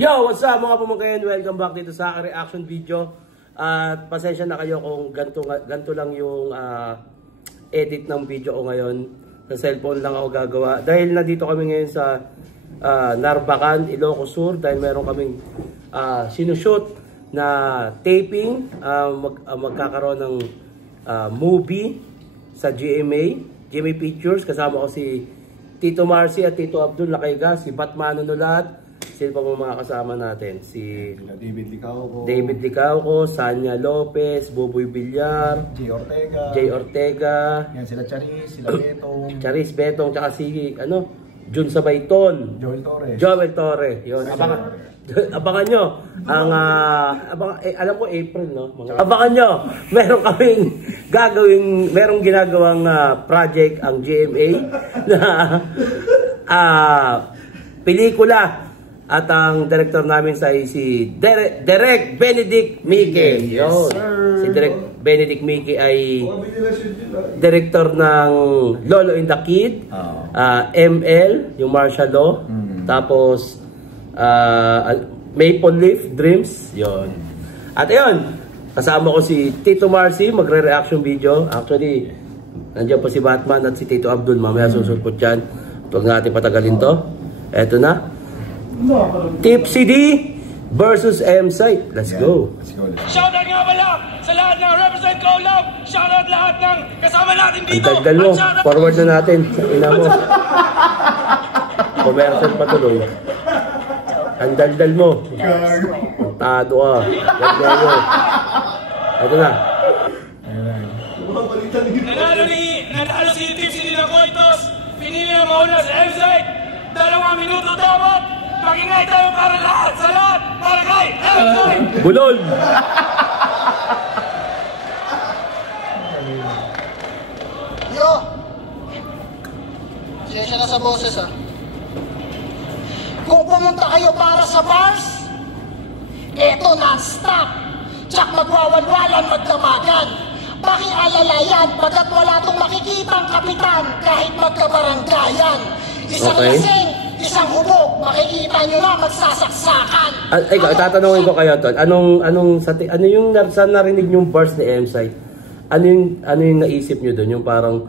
Yo, what's up mga pamangkayan? Welcome back dito sa aking reaction video. At pasensya na kayo kung ganito lang yung edit ng video ko ngayon. Sa cellphone lang ako gagawa. Dahil nandito kami ngayon sa Narbacan, Ilocos Sur. Dahil meron kaming sinushoot na taping. Magkakaroon ng movie sa GMA Pictures. Kasama ko si Tito Marcy at Tito Abdul Lakayga, si Batman Nunulat. Sino pa mga kasama natin? Si David Licauco, Sanya Lopez, Buboy Villar, Jay Ortega. Yan sila Charis, sila Betong. Charis, Betong, tsaka si Jun Sabayton. Joel Torre. Yun. Abangan nyo. Alam ko April, no? Abangan nyo. Merong ginagawang project ang GMA na pelikula. At ang director namin si Direk Benedict Mickey. Yes, si Direk Benedict Mickey ay director ng Lolo and the Kid, ML, yung martial law. Tapos Maple Leaf Dreams, yon. At ayun, kasama ko si Tito Marcy, magre-reaction video. Actually, nandiyan po si Batman at si Tito Abdul, mamaya susulpot yan. Huwag natin patagalin to. Eto na. Tipsy D versus M-Site. Let's go. Shoutout nga pala sa lahat ng Represent Go Love. Shoutout lahat ng kasama natin dito. Ang daldal mo. Forward na natin. Sa ina mo. Commercial patuloy. Ang daldal mo. Tado ka. Daldal mo. Ito na. Nanalo si Tipsy D ng Coitos. Pinili na mauna sa M-Site. 2 minuto dapat. Magingay tayo para lahat, sa lahat, para kay M-Site! Bulol! Yo! Siyensya na sa boses, ha? Kung pumunta kayo para sa bars, eto non-stop. Tsak magwawalwalan, magdamagan. Pakialalayan, bagat wala tong makikitang kapitan kahit magkabaranggayan. Isang lasing, isang hubog, makikita nyo na magsasaksakan. Ikaw, tatanungin ko kayo, Tol. Ano yung saan narinig yung verse ni M-Site? Ano yung naisip nyo doon? Yung parang,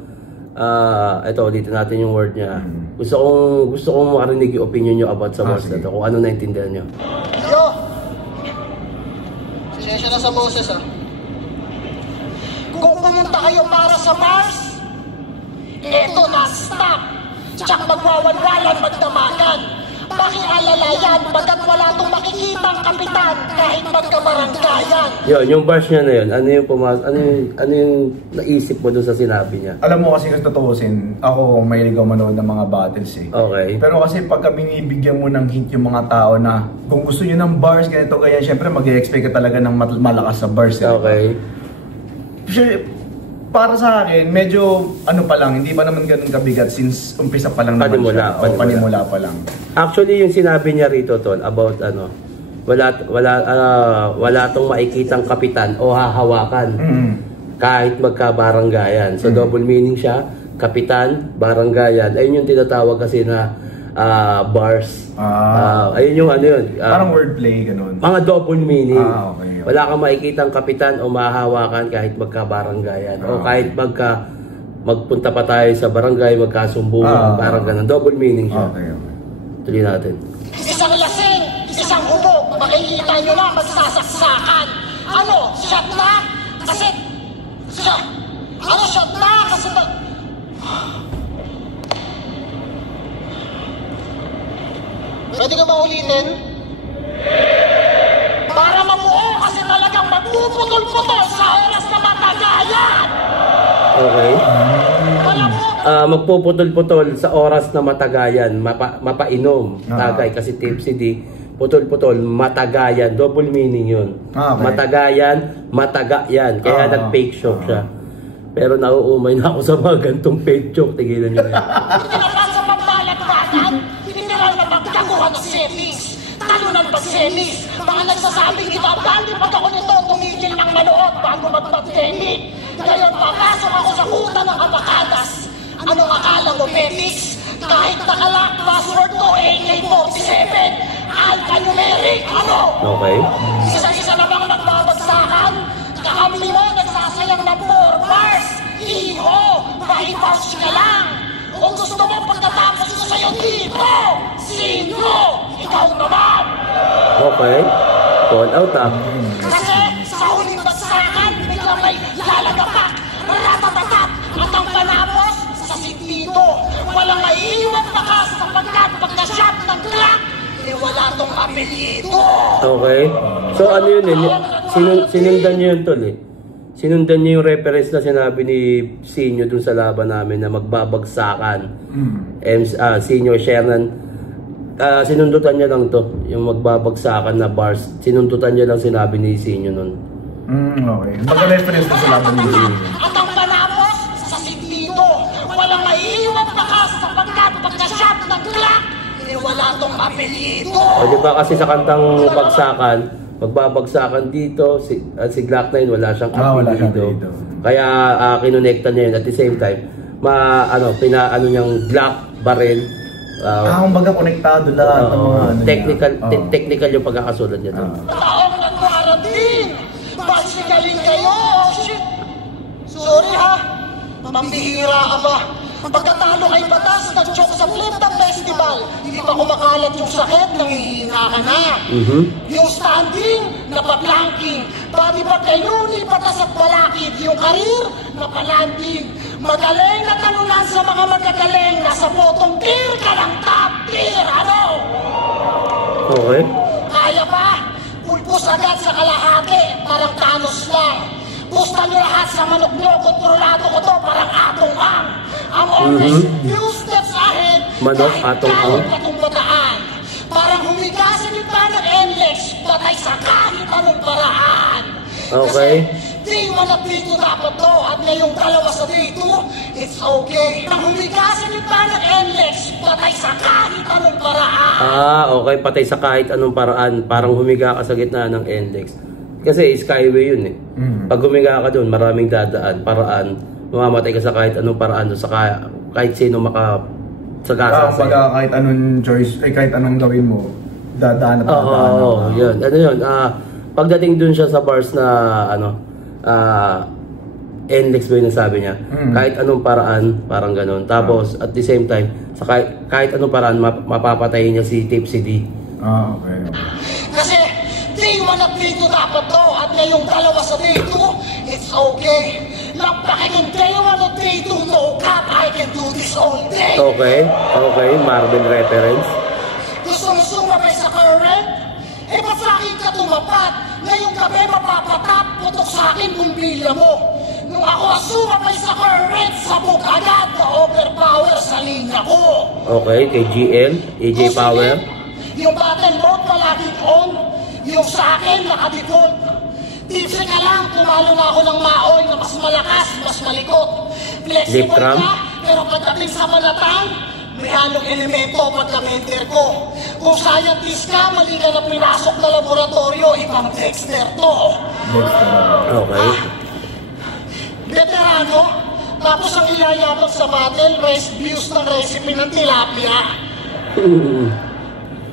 ito, ulitin natin yung word niya. Gusto kong marinig yung opinion nyo about sa verse na ito. Kung ano naintindihan nyo. Yo! Siyensya na sa boses, ha? Kung pumunta kayo para sa Mars, eto na stop. Tsak magwawalwalan, magdamagan. Pakialalayan, bagat wala tong makikitang kapitan kahit magkabaranggayan. Yun, yung verse niya na yun, ano yung naisip mo doon sa sinabi niya? Alam mo kasi kung tutuusin, ako mahilig ako manood ng mga battles eh. Okay. Pero kasi pagka binibigyan mo ng hint yung mga tao na kung gusto nyo ng bars, ganito, kaya syempre mag-i-expect ka talaga ng malakas sa bars. Okay. Para sa akin, medyo pa lang, hindi pa naman ganun kabigat since umpisa pa lang naman siya. Panimula pa lang. Actually, yung sinabi niya rito, Tol, about wala tong makikitang kapitan o hahawakan kahit magkabaranggayan. So double meaning siya, kapitan, baranggayan. Ayun yung tinatawag kasi na bars. Ayun yung yun. Parang wordplay, ganun. Mga double meaning. Okay. Wala kang makikitang kapitan o mahahawakan kahit magkabaranggayan. O kahit magpunta pa tayo sa barangay, magkasumbungan, parang ganun. Double meaning siya. Okay. Tuloy natin. Isang lasing, isang hubog, makikita nyo na magsasaksakan. Ano? Shot na? Kasi... Shot! Ano shot na? Kasi... Pwede ka maulitin? Para mabuo kasi talagang magpuputol-putol sa oras na matagayan! Okay. Magpuputol-putol sa oras na matagayan, mapainom. Tagay kasi tipsy D, putol-putol, matagayan, double meaning yun. Okay. Matagayan, matagayan. Kaya nag-fake shock siya. Pero nauumay na ako sa mga gantong fake shock. Tigilan nyo yan. Hindi naman sa pagbalagbagan, hindi naman na magkakuha ng semis. Talunan pa semis. Mga nagsasabing ibabali pag ako nito tumigil ng manood bago magpag-demi. Ngayon papasok ako sa kuta ng abakadas. Anong akala mo, Pepix? Kahit nakalak, password ko AK-47. alphanumeric, ano? Okay. Isa-isa na bang nagbabagsakan? Kakamli mo, nagsasayang ng 4 bars. Iho, maipouch ka lang. Kung gusto mo pagkatapos ko sa'yo dito, sino? Ikaw naman. Okay. Call out ah. Kasi sa huling bagsakan, biglang may lalagapak, ratatatat, at ang panapos sa sintito. Walang maiiwang bakas sapagkat pagka-shot ng clock, wala tong apelyido. Okay. So ano yun eh? Sinundan nyo yun tol eh. Sinundan nyo yung reference na sinabi ni Sinyo dun sa laban namin na magbabagsakan. Sinyo, Shernan. Sinundutan niya lang to. Yung magbabagsakan na bars. Sinundutan niya lang sinabi ni Sinyo nun. Okay. Magka-reference ko sa laban ni Sinyo. At ang panapos sa sintito. Walang maiiwang bakas sapagkat pagka-shot ng clock, wala tong apelyido. O diba kasi sa kantang bagsakan, magbabagsakan dito, si Glock 9 wala siyang apelyido. Kaya kinonekta niya yun at the same time, pinaano niyang Glock barrel. Kumbaga konektado lahat ng mga technical yung pagkakasulat niya doon. Taong nag-quarantine! Basikaling kayo! Shit! Sorry ha! Mambihira ka ba? Pagkatalo kay Batas, nag-choke sa Fliptop Festival. Hindi pa kumakalat yung sakit, nangihina ka na. Yung standing, napaplanking. Pati ba kayo ni Batas at Balakid? Yung karir, napalanding. Magaling na talunan sa mga magagaling. Nasa bottom tier ka ng top tier, ano? Okay. Kaya pa? Pulpos agad sa kalahati, parang Thanos lang. Pusta nyo lahat sa manok nyo, kontrolado ko to, parang atong ang. I'm always few steps ahead. Manok, atong ang. Kahit bataan. Parang humiga sa gitna ng NLEX, patay sa kahit anong paraan. Okay. Kasi day 1 at day 2 dapat to, at ngayong dalawa sa day 2, it's okay. Parang humiga sa gitna ng NLEX, patay sa kahit anong paraan. Okay. Patay sa kahit anong paraan. Parang humiga ka sa gitna ng NLEX. Kasi skyway yun eh. Pag humiga ka doon, maraming dadaan, paraan. Mamamatay ka sa kahit anong paraan doon, sa kahit sino makasagasa sa'yo. Kahit anong choice, kahit anong gawin mo, dadaan at dadaan. Yun. Ano yun? Pagdating doon siya sa bars na, NLEX ba yun ang sabi niya? Kahit anong paraan, parang gano'n. Tapos, at the same time, sa kahit anong paraan, mapapatayin niya si Tipsy D. Okay. Kasi, day 1 at day 2 dapat to, at ngayong dalawa sa day 2, it's okay. Lampakin yung day 1 at day 2, no cap, I can do this all day. Okay. Marvel reference. Gusto mo sumabay sa current? Ba't sa akin ka tumapat? Ngayong gabi mapapatap, putok sa akin bumbilya mo. Nung ako sumabay sa current, sabog agad na overpower sa linya ko. Okay, kay GL, AJ Power. Yung battle mode palaging on, yung sa akin naka-default. Tipsy ka lang, tumalo na ako ng maoy na mas malakas, mas malikot. Flexible ka, pero pagdating sa malatang, may halong elemento pagka-mentor ko. Kung scientist ka, mali ka na pinasok na laboratorio, ibang Dexter to. Okay. Veterano, tapos ang ilayabang sa battle, rest views ng recipe ng tilapia.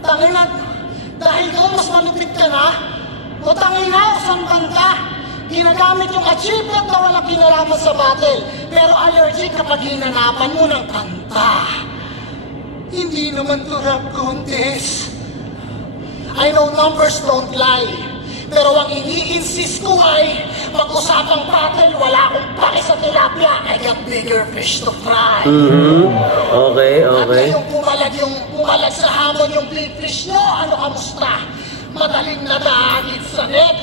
Tangina, dahil doon mas malupit ka na, o tangina, o sampan ka, ginagamit yung achievement na walang kinalaman sa battle, pero allergic kapag hinanapan mo ng kanta. Hindi naman to rap contest. I know numbers don't lie, pero ang ini-insist ko ay pag-usapang battle, wala akong pake sa tilapia. I got bigger fish to fry. Okay. At ngayong pumalag sa hamon yung big fish nyo, ano kamusta? Madaling nadagit sa net.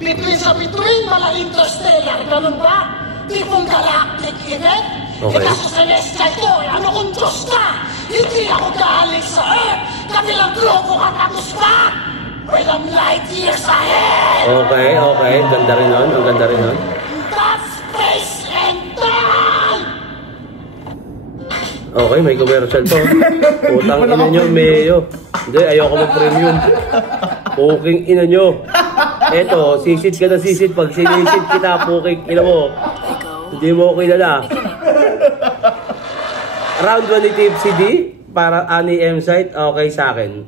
Between mala interstellar, ganun ba? Tipong galactic event. Okay. Kaso celestial ko, ano kung Diyos ka? Hindi ako galing sa Earth. Kabilang globo ka tapos ka. Well, I'm light years ahead. Okay. Ganda rin nun. Ang ganda rin nun. That's space and time. Okay, may commercial to. Putang ina nyo, Mayo. Hindi, ayoko mag-premium. Puking ina nyo. Eto, sisid ka na sisid. Pag sinisid kita, puking ina mo. Hindi mo ako kilala. Round 1 ni Tipsy D. para ani M-Site, okay sa akin.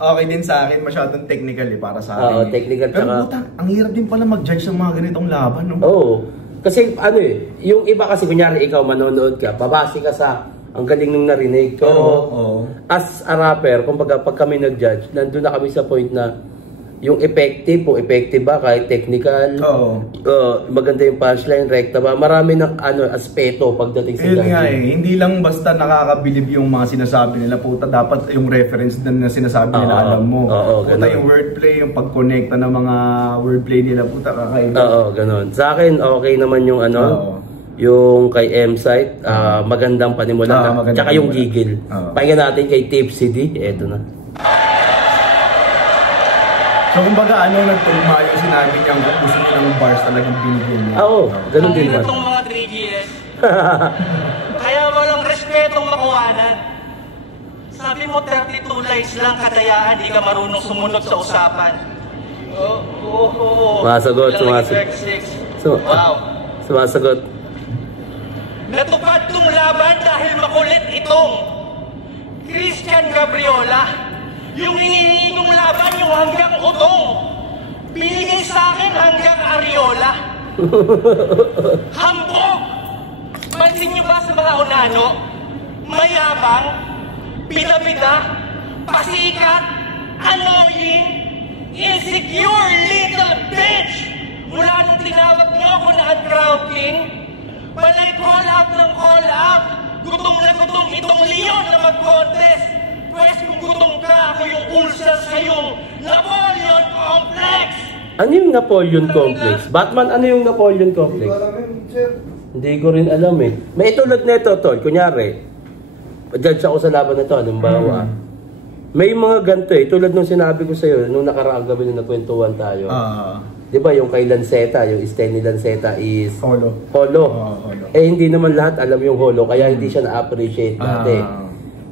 Okay din sa akin, masyadong technical para sa akin. Oo, technical. Pero tsaka, puta, ang hirap din pala mag-judge ng mga ganitong laban, no? Oo. Kasi yung iba kasi kunyari ikaw manonood ka, babase ka sa ang galing nung narinig. Pero as a rapper, kumbaga pag kami nag-judge, nandun na kami sa point na yung effective ba kahit technical, maganda yung punchline, rekta ba, marami ng aspeto pagdating sa judging. Hindi lang basta nakakabilib yung mga sinasabi nila, puta, dapat yung reference na sinasabi nila alam mo. Puta, yung wordplay, yung pagkonekta ng mga wordplay nila, puta, kakaiba. Ganon. Sa akin, okay naman yung yung kay M-Site, magandang panimula, tsaka yung gigil. Pakinggan natin kay Tipsy D, eto na. So kumbaga nagtugma yung sinabi niya kung gusto niya ng bars talagang binigyan niya. Oo, ganun din man. Itong mga 3GS. Kaya walang respetong makuhanan. Sabi mo 32 lines lang kadayaan, di ka marunong sumunod sa usapan. Sumasagot. Wow. Sumasagot. Natupad tong laban dahil makulit itong Christian Gabriola. Yung hinihingi kong laban, yung hanggang utong. Binigay sa akin hanggang areola. Hambog! Pansin niyo ba sa mga unano? Mayabang, bida-bida, pasikat, annoying, insecure little bitch! Mula nung tinawag niyo ako na crowd king, balay call out ng call out. Gutom na gutom itong leon na mag-contest. Pwes kung gutom ka, ako yung ulcer sa yung Napoleon Complex! Ano yung Napoleon Complex? Batman, ano yung Napoleon Complex? Hindi ko rin alam eh. May tulad nito, Tol. Kunyari, judge ako sa laban na ito, halimbawa. May mga ganito eh. Tulad nung sinabi ko sa'yo, nung nakaraang gabi nung nagkwentuhan tayo. Di ba yung kay Lanceta, yung Steny Lanceta is Holo. Holo. Hindi naman lahat alam yung Holo, kaya hindi siya na-appreciate dati.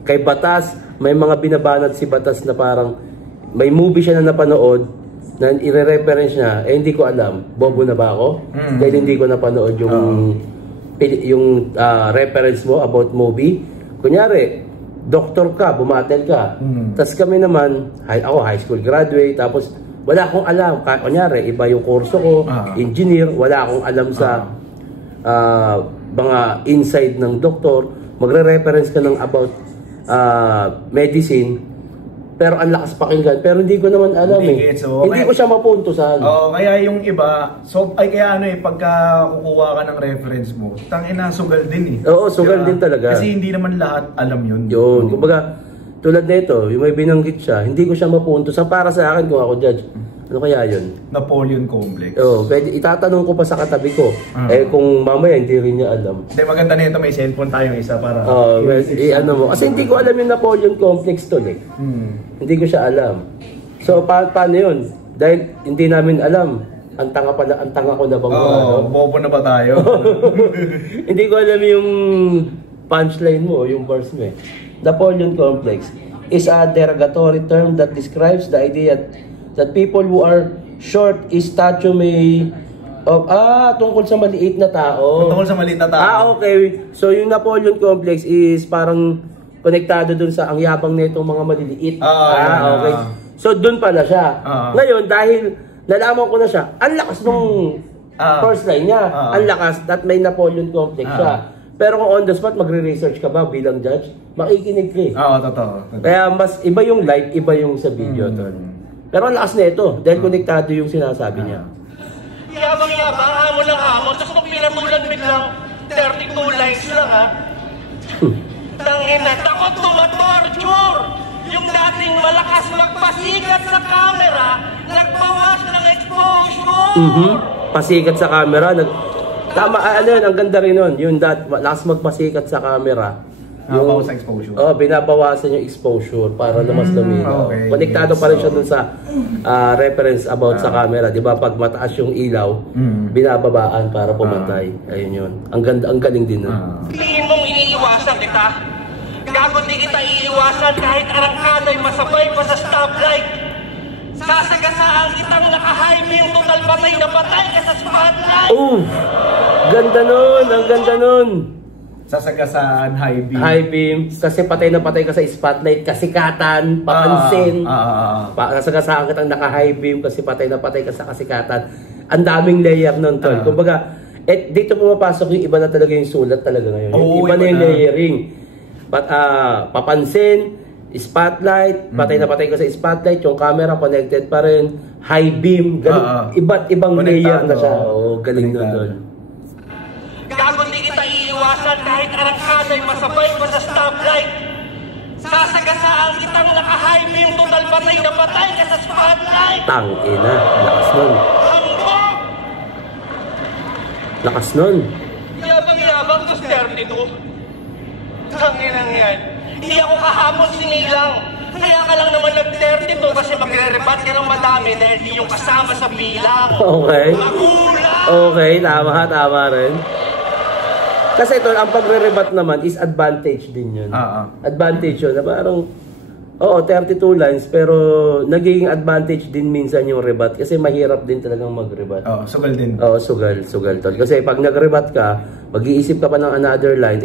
Kay Batas, may mga binabanat si Batas na parang may movie siya na napanood na ire-reference niya, hindi ko alam, bobo na ba ako? Dahil hindi ko napanood yung reference mo about movie. Kunyari, doktor ka, bumatel ka. Tapos kami naman, ako high school graduate, tapos wala akong alam. Kunyari, iba yung kurso ko, engineer, wala akong alam sa mga inside ng doktor. Magre-reference ka ng about medicine, pero ang lakas pakinggan, pero hindi ko naman alam hindi ko siya mapuntusan. Kaya yung iba, kaya pagka kukuha ka ng reference mo, tangina, sugal din eh. Oo, sugal din talaga. Kasi hindi naman lahat alam yun. Kumbaga, tulad nito, yung may binanggit siya, hindi ko siya mapuntusan. Para sa akin, kung ako judge, ano kaya yun? Napoleon Complex. Pwede, itatanong ko pa sa katabi ko. Kung mamaya hindi rin niya alam. Hindi, maganda nito, may cellphone tayong isa para... mo. Kasi hindi ko alam yung Napoleon Complex to Hindi ko siya alam. So, paano yun? Dahil hindi namin alam. Ang tanga ko na bang bobo na ba tayo? Hindi ko alam yung punchline mo, yung verse mo eh. Napoleon Complex is a derogatory term that describes the idea that people who are short is statue may tungkol sa maliit na tao. Tungkol sa maliit na tao. Okay. So yung Napoleon Complex is parang konektado dun sa ang yabang nitong mga maliliit. Okay. So dun pala siya. Ngayon dahil nalaman ko na siya, ang lakas nung first line niya. Ang lakas that may Napoleon Complex siya. Pero kung on the spot magre-research ka ba bilang judge, makikinig ka eh. Totoo. Kaya mas iba yung live, iba yung sa video. Pero ang lakas na ito, dahil konektado yung sinasabi niya. Yabang-yabang, hamon ng hamon, tapos kung pinatulan biglang 32 lines lang ha. Tangina, takot tumatorture! Yung dating malakas magpasikat sa camera, nagbawas ng exposure! Pasikat sa camera, Tama, ang ganda rin nun. Yung lakas magpasikat sa camera. Bawas ang exposure. Binabawasan yung exposure para na mas luminaw. Konektado pa rin siya dun sa reference about sa camera. Di ba pag mataas yung ilaw, binababaan para pumatay. Ayun yun. Ang galing din nun. Tingin mong iniiwasan kita? Gago di kita iiwasan kahit arangkaday masabay pa sa stoplight. Sasagasaan kitang naka-high beam, total patay na patay ka sa spotlight. Ganda nun! Ang ganda nun! Sasagasaan, high beam. High beam, kasi patay na patay ka sa spotlight, kasikatan, papansin. Sasagasaan ka naka-high beam kasi patay na patay ka sa kasikatan. Ang daming layer nun, tol. Kumbaga, dito pumapasok yung iba na talaga yung sulat talaga ngayon. Iba na yung layering. Papansin, spotlight, patay na patay ka sa spotlight, yung camera connected pa rin, high beam, iba't ibang layer na siya. Galing nun doon. Gago di kita iiwasan kahit arangkanay masabay pa sa stoplight. Sasagasaan kitang naka-high beam, total patay na patay ka sa spotlight. Tangina, lakas nun. Hambog! Lakas nun. Yabang-yabang to 32. Tanginang yan. Hindi ako kahamon sinilang. Kaya ka lang naman nag-30 to kasi magre-rebat ka ng madami dahil hindi yung kasama sa bilang. Okay. Magulang! Okay, tama rin. Kasi ito, ang pagre-rebat naman is advantage din yun. Advantage yun na parang, 32 lines pero nagiging advantage din minsan yung rebat kasi mahirap din talagang mag-rebat. Sugal din. Sugal tol. Kasi pag nag-rebat ka, mag-iisip ka pa ng another line,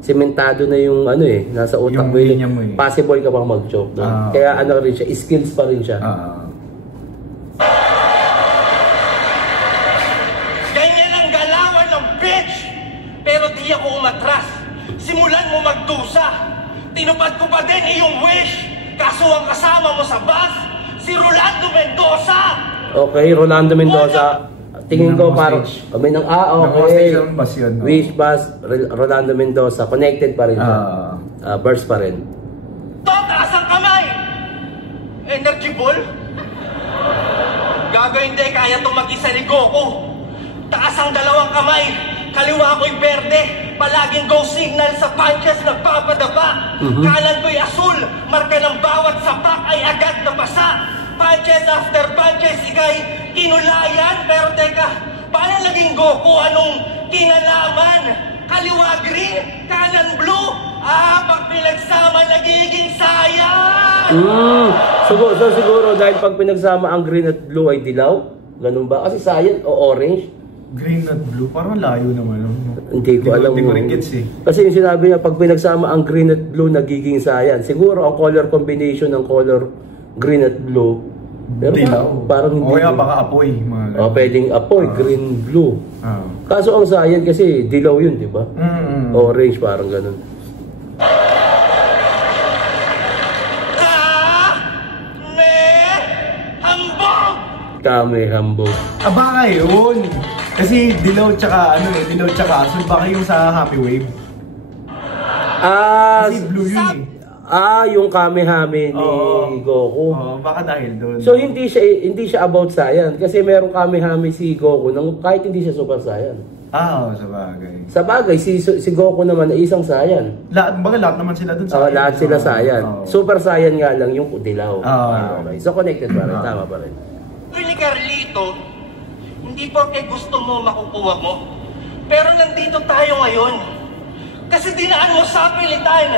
sementado na yung nasa utak mo yun. Possible ka pang mag-choke doon. Kaya rin siya, skills pa rin siya. Ganyan ang galawan ng bitch! Pero di ako umatras. Simulan mo magdusa. Tinupad ko pa din iyong wish. Kaso ang kasama mo sa bus, si Rolando Mendoza. Okay, Rolando Mendoza. Tingin ko parang may nang okay. Wish bus, Rolando Mendoza. Connected pa rin siya. Burst pa rin. Taas ang kamay! Energy ball? Gagawin din kaya itong mag-isa ni Goku. Taas ang dalawang kamay. Kaliwa ko'y berde, palaging go signal sa punches nagpapadaba. Kanan ko'y asul, marka ng bawat sapak ay agad na basa. Punches after punches, ikay kinulayan. Pero teka, paano naging Goku? Anong kinalaman? Kaliwa green, kanan blue. Pag pinagsama, nagiging sayang. Siguro dahil pag pinagsama ang green at blue ay dilaw? Ganun ba? Kasi cyan o orange? Green at blue, parang layo naman. Hindi ko alam. Hindi ko rin gets Kasi yung sinabi niya, pag pinagsama ang green at blue, nagiging cyan. Siguro ang color combination ng color green at blue. Pero parang hindi. Kaya baka apoy. Pwedeng apoy, green, blue. Kaso ang cyan kasi dilaw yun, di ba? Orange, parang ganun. Kame hambog. Baka yun. Kasi dilaw tsaka asul, baka yung sa Happy Wave. Kasi blue yun yung Kamehame ni Goku. Baka dahil doon. So hindi siya about Saiyan kasi merong Kamehame si Goku kahit hindi siya Super Saiyan. Sa bagay si Goku naman ay isang Saiyan. Lahat naman sila doon sa lahat sila Saiyan. Super Saiyan nga lang yung dilaw. Okay. So connected pa rin, tama pa rin. Ni Carlito, hindi porke gusto mo makukuha mo. Pero nandito tayo ngayon. Kasi dinaan mo sa pilitan.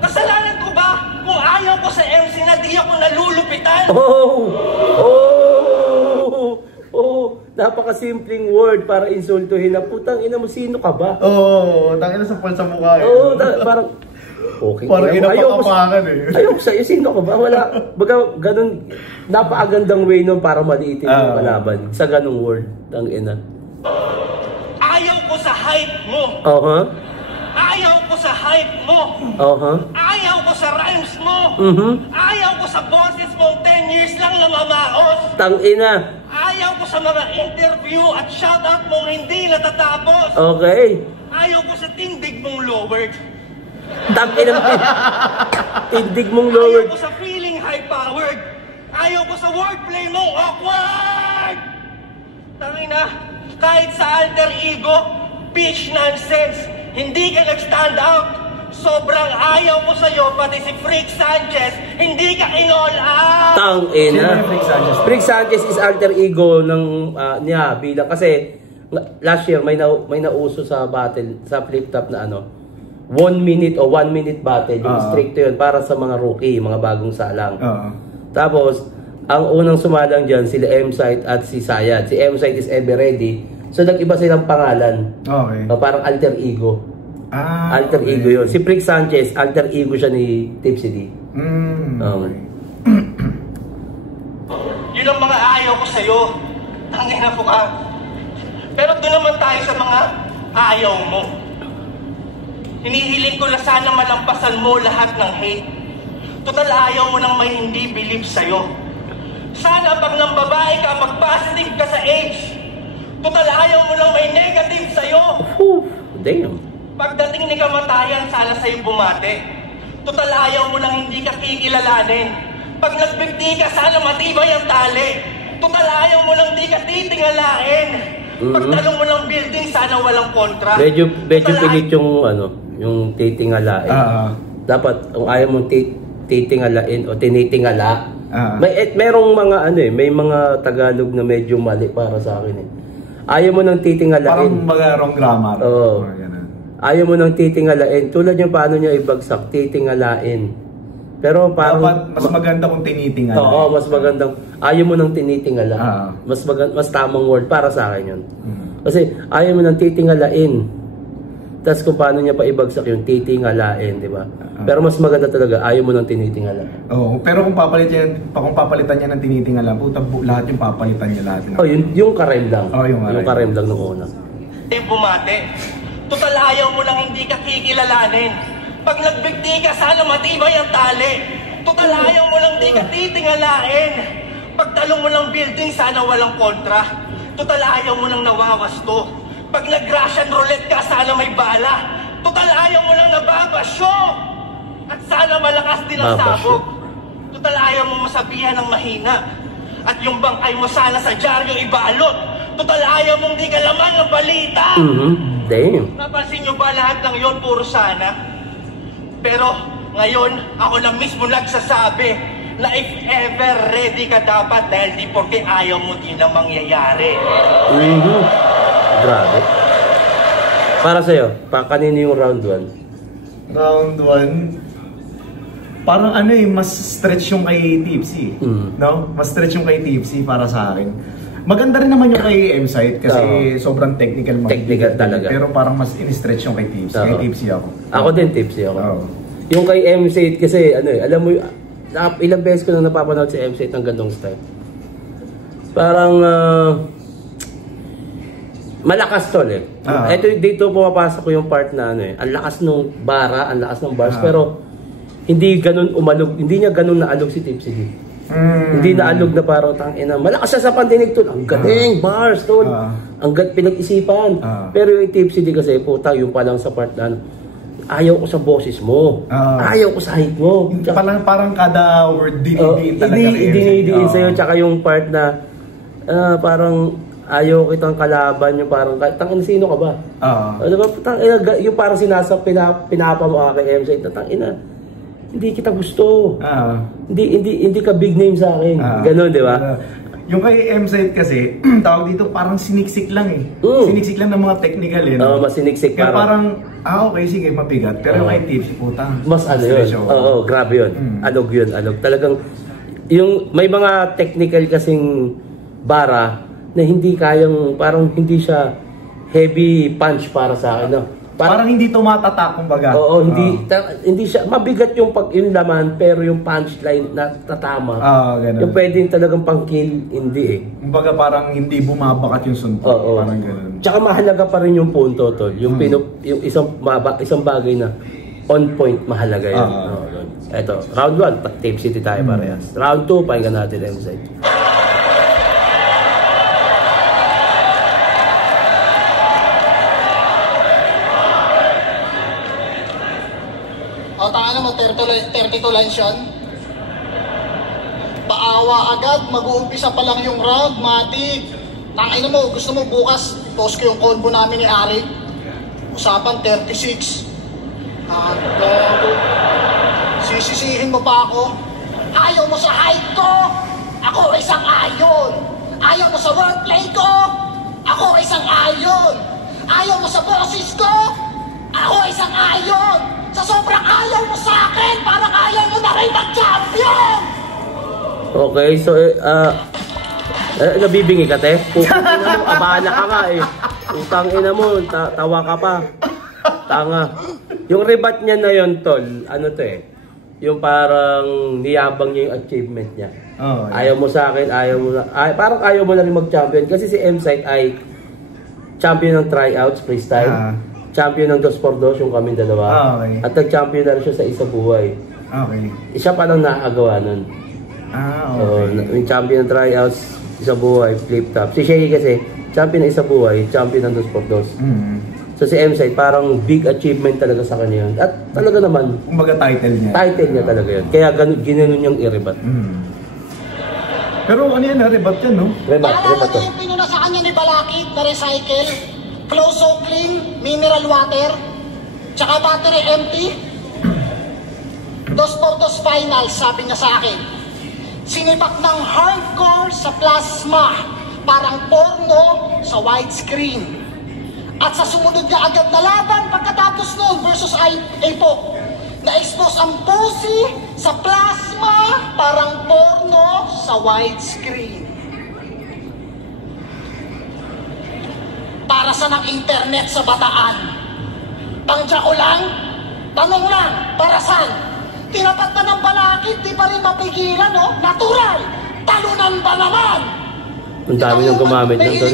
Kasalanan ko ba kung ayaw ko sa MC na di ako nalulupitan? Napakasimpleng word para insultuhin na putang ina mo, sino ka ba? Tangina sa pulsa mukha. Parang okay. Parang inapakapangan Ayaw ko sa'yo, sino ka ba? Wala. Baga, ganun, napakagandang way nun para maliitin yung kalaban. Sa ganung word, ang ina. Ayaw ko sa hype mo. Ayaw ko sa hype mo. Ayaw ko sa rhymes mo. Ayaw ko sa boses mong 10 years lang na mamaos. Tangina. Ayaw ko sa mga interview at shoutout mong hindi natatapos. Okay. Ayaw ko sa tindig mong lowered. Tangina mo. Tindig mong lowered. Ayaw ko sa feeling high-powered. Ayaw ko sa wordplay mong awkward. Tangina, kahit sa alter ego, bitch nonsense, hindi ka nag-stand out. Sobrang ayaw ko sa'yo, pati si Freak Sanchez, hindi ka in-all out. Tangina. Freak Sanchez is alter ego ng niya bilang kasi last year may nauso sa battle sa flip top na 1 minute o 1 minute battle. Yung strict yun para sa mga rookie, mga bagong salang. Tapos ang unang sumalang dyan sila M-Site at si Sayad. Si M-Site is ever ready. So nag-iba silang pangalan. Okay. Parang alter ego. Alter ego yun. Si Prick Sanchez, alter ego siya ni Tipsy D. Yun ang mga ayaw ko sa'yo. Tangina po ka. Pero doon naman tayo sa mga ayaw mo. Hinihiling ko na sana malampasan mo lahat ng hate. Total ayaw mo nang may hindi believe sa'yo. Sana pag nang babae ka, mag-positive ka sa age. Total ayaw mo nang may negative sa'yo. Damn. Pagdating ni kamatayan, sana sa'yo bumate. Total ayaw mo nang hindi ka kikilalanin. Pag nagbigti ka, sana matibay ang tali. Total ayaw mo nang di ka titingalain. Pagtalong mo ng building, sana walang kontra. Medyo pilit yung titingalain. Dapat, kung ayaw mong titingalain o tinitingala, merong mga may mga Tagalog na medyo mali para sa akin eh. Ayaw mo nang titingalain. Parang wrong grammar. Oo. Ayaw mo nang titingalain. Tulad yung paano niya ibagsak, titingalain. Pero parang dapat mas maganda kung tinitingala. Oo, mas magandang ayaw mo nang tinitingala. Mas tamang word para sa akin 'yun. Kasi ayaw mo nang titingalain. Tapos kung paano niya pa ibagsak yung titingalain, di ba? Pero mas maganda talaga, ayaw mo nang tinitingala. Oo, pero kung papalitan niya ng tinitingala, lahat yung papalitan niya lahat. Yung karem lang. Yung karem lang nung una. Bumate. Total ayaw mo nang hindi ka kikilalanin. Pag nagbigti ka, sana matibay ang tali. Total ayaw mo nang hindi ka titingalain. Pagtalong mo ng building, sana walang kontra. Total ayaw mo nang nawawasto. Pag nag-Russian roulette ka, sana may bala. Total ayaw mo lang nababasyo. At sana malakas din ang sabog. Total ayaw mo masabihan ng mahina. At yung bangkay mo sana sa dyaryo ibalot. Total ayaw mong di ka laman ng balita. Damn. Napansin nyo ba lahat ng yon puro sana? Pero ngayon, ako na mismo nagsasabi na if ever ready ka dapat dahil di porke ayaw mo din na mangyayari. Grabe. Para sa'yo, kanino yung round 1? Round 1, parang mas stretch yung kay Tipsy. No? Mas stretch yung kay Tipsy para sa akin. Maganda rin naman yung kay M-Site kasi sobrang technical. Technical talaga. Pero parang mas in-stretch yung kay Tipsy. Kay Tipsy ako. Ako din Tipsy ako. Yung kay M-Site kasi, alam mo, ilang beses ko na napapanood si M-Site ng gandong style. Parang, malakas tol eh. Dito pumapasok ko yung part na ang lakas nung bara, ang lakas ng bars, pero hindi ganun umalog, hindi niya ganun naalog si Tipsy D. Hindi naalog na parang tangina. Malakas siya sa pandinig tol. Ang galing, bars tol. Ang pinag-isipan. Pero yung Tipsy D kasi, puta, yung palang sa part na ayaw ko sa boses mo. Ayaw ko sa height mo. Parang kada word dinidiin talaga. Dinidiin sa'yo. Tsaka yung part na parang ayaw kitang kalaban, yung parang, tangina, sino ka ba? Diba, tangina, yung parang pinapa mo kay M-Site na tangina, hindi kita gusto. Hindi ka big name sa akin. Ganon, di ba? Yung kay M-Site kasi, tawag dito, parang siniksik lang eh. Siniksik lang ng mga technical eh. Oo, mas siniksik kaya parang, okay, sige, mabigat. Pero yung kay Tipsy, puta. Mas yun. Oo, grabe yun. Alog yun, alog. Talagang, may mga technical kasing bara na hindi kayang, parang hindi siya heavy punch para sa akin, no? Parang hindi tumatatak, kumbaga. Oo, hindi siya, mabigat yung laman, pero yung punchline na tatama. Ganun. Yung pwedeng talagang pang-kill, hindi eh. Kumbaga parang hindi bumabakat yung suntok. Parang ganun. Tsaka mahalaga pa rin yung punto, tol. Yung isang bagay na on point, mahalaga yun. Eto, round 1, Tape City tayo parehas. Round 2, pakinggan natin M-Site. Tangan mo, 32 lines yan. Paawa agad, mag-uumpisa pa lang yung round, Mati. Tangina mo, gusto mo bukas, post ko yung combo namin ni Ari. Usapan 36. Sisisihin mo pa ako. Ayaw mo sa height ko, ako isang ayon. Ayaw mo sa wordplay ko, ako isang ayon. Ayaw mo sa boses ko, ako isang ayon. Sa sobrang ayaw mo sa akin, parang ayaw mo na rin mag-champion! Okay, so, nabibingi ka, te? Pupang ina mo, abala ka nga eh. Utang ina mo, tawa ka pa. Tanga. Yung rebat niya na yon tol, ano to eh, yung parang niyabang niya yung achievement niya. Oh, yeah. Ayaw mo sa akin, parang ayaw mo na rin mag-champion. Kasi si M-Site ay champion ng tryouts, freestyle. Champion ng 2x2, yung kami dalawa. Okay. At nag-champion na rin siya sa isa buhay. Okay. Siya pa lang nakakagawa nun. Okay. So, yung champion ng tryouts, isa buhay, flip top. Si Shaggy kasi, champion ng isa buhay, champion ng 2x2. So si M-Site, parang big achievement talaga sa kanya yun. At talaga naman, kumbaga title niya. Title niya talaga yun. Kaya ginanon niyang i-rebat. Pero ano yan, rebat yan, no? Rebat Naalala to. niyo yung pinuna sa kanya ni Balakid na recycle, close so clean, mineral water, tsaka battery empty. 2x2 finals, sabi niya sa akin. Sinipak ng hardcore sa plasma, parang porno sa widescreen. At sa sumunod niya agad na laban pagkatapos noon versus Apo, na-expose ang pussy sa plasma, parang porno sa widescreen. Para sa ng internet sa Bataan? Pangdya ko lang? Tanong lang, para saan? Tinapat na ng Balakid, di pa rin mapigilan, no? Natural! Talunan ba naman? Ang dami nang gumamit ng tol.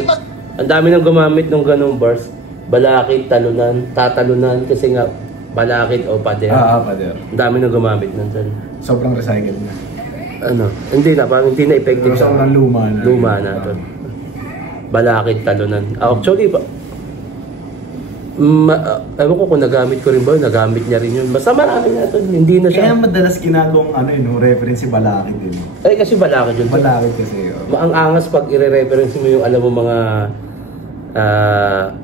Ang dami nang gumamit ng ganung bars. Balakid, talunan, tatalunan, kasi nga balakid o pader. Pader. Ang dami nang gumamit ng tol. Sobrang recycle na. Ano, hindi na, parang hindi na effective. Pero sobrang luma na. Luma na tol. Balakid, talunan. Actually, ewan ko kung nagamit ko rin ba, nagamit niya rin yun. Basta marami na tol, hindi na siya. Kaya madalas ginagawang reference si Balakid din. Ay, kasi balakid yun. Balakid kasi. Ang angas pag i-reference mo yung alam mo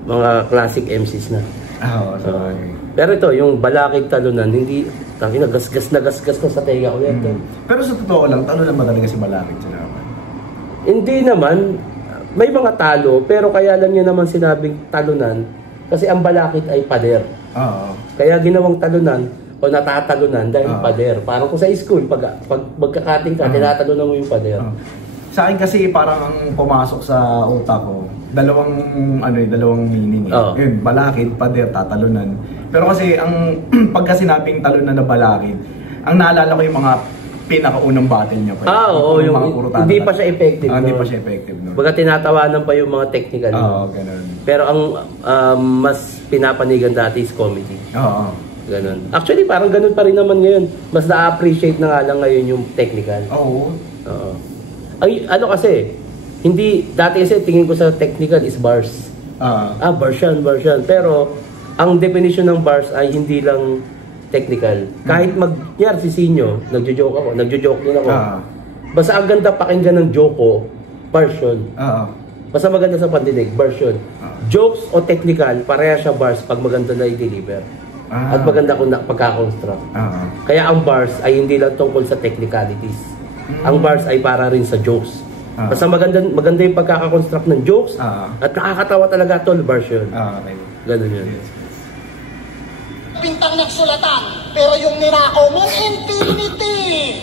mga classic MCs na. Sorry. Pero ito, yung balakid talunan, hindi, gasgas na gasgas ko sa tenga ko yan. Pero sa totoo lang, talunan ba talaga si Balakid siya naman? Hindi naman, may mga talo, pero kaya lang niya naman sinabing talunan, kasi ang balakid ay pader. Kaya ginawang talunan, o natatalunan dahil pader. Parang kung sa school, pag magkakating ka, tinatalunan mo yung pader. Sa akin kasi parang ang pumasok sa utak ko, dalawang meaning. Yun, balakid, pader, tatalunan. Pero kasi ang pagka sinabing talunan na balakid, ang naalala ko yung mga pinakaunang battle niya pa. Yung hindi pa siya effective. Hindi pa siya effective. No? Baga tinatawanan pa yung mga technical. Ganun. Pero ang mas pinapanigan dati is comedy. Ganun. Actually, parang ganun pa rin naman ngayon. Mas na-appreciate na nga lang ngayon yung technical. Oo. Ay, ano kasi, hindi, dati kasi tingin ko sa technical is bars. Bars yan. Pero, ang definition ng bars ay hindi lang technical. Kahit si Sinyo, nagjo-joke din ako. Basta ang ganda pakinggan ng joke ko, bars yun. Basta maganda sa pandinig, bars yun. Jokes o technical, pareha siya bars pag maganda na i-deliver. At maganda kung pagka-construct. Kaya ang bars ay hindi lang tungkol sa technicalities. Ang bars ay para rin sa jokes. Basta maganda yung pagkaka-construct ng jokes at nakakatawa talaga tol, bars yun. Ganun yun. Pintang nagsulatan, pero yung nirako mong infinity.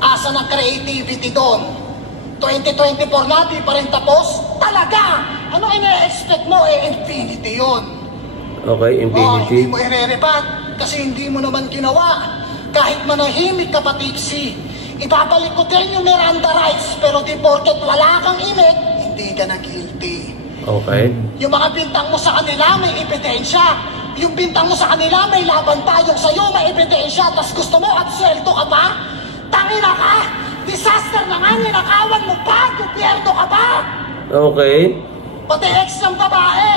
Asa ng creativity doon? 2024 na, di pa rin tapos? Talaga! Ano ina-expect mo? Infinity yun. Okay, infinity. Hindi mo i-rebat kasi hindi mo naman ginawa. Kahit manahimik ka pa, Tipsy. Ibabalik ko din yung Miranda rights, pero di porket wala kang imik, hindi ka na guilty. Okay. Yung mga bintang mo sa kanila may ebidensya. Yung bintang mo sa kanila may laban pa. Yung sa'yo may ebidensya. Tapos gusto mo at sweldo ka pa? Tangina ka! Disaster na nga, ninakawan mo pa! Gobyerno ka pa! Okay. Pati ex ng babae.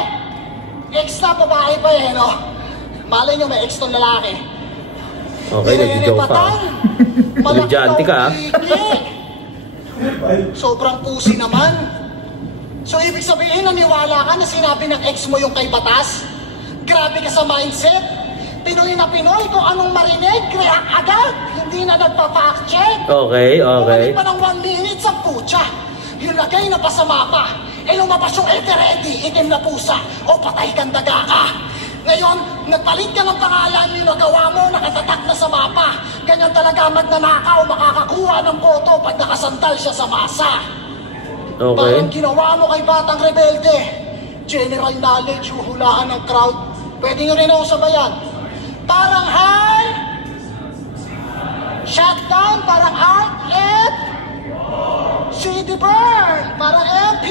Ex na babae pa no? Malay nyo may ex ng lalaki. Okay, nag-joke pa. Komedyante ka, Sobrang pusi naman. So, ibig sabihin, naniwala ka na sinabi ng ex mo yung kay batas? Grabe ka sa mindset. Pinoy na Pinoy, kung anong marinig, react agad. Hindi na nagpa-fact check. Okay. Bumalik pa ng 1 minute sa putya. Yung lagay na pasama pa. Lumabas yung ready, itim na pusa. O patay kang daga ka. Ngayon, nagpalit ka ng pangalan yung nagawa mo, nakatatak na sa mapa. Ganyan talaga magnanakaw, makakakuha ng boto pag nakasandal siya sa masa. Okay. Parang ginawa mo kay Batang Rebelde. General knowledge, huhulaan ng crowd. Pwede nyo rin ako sabayan. Parang high, shutdown, parang alt, F, CD burn, parang MP.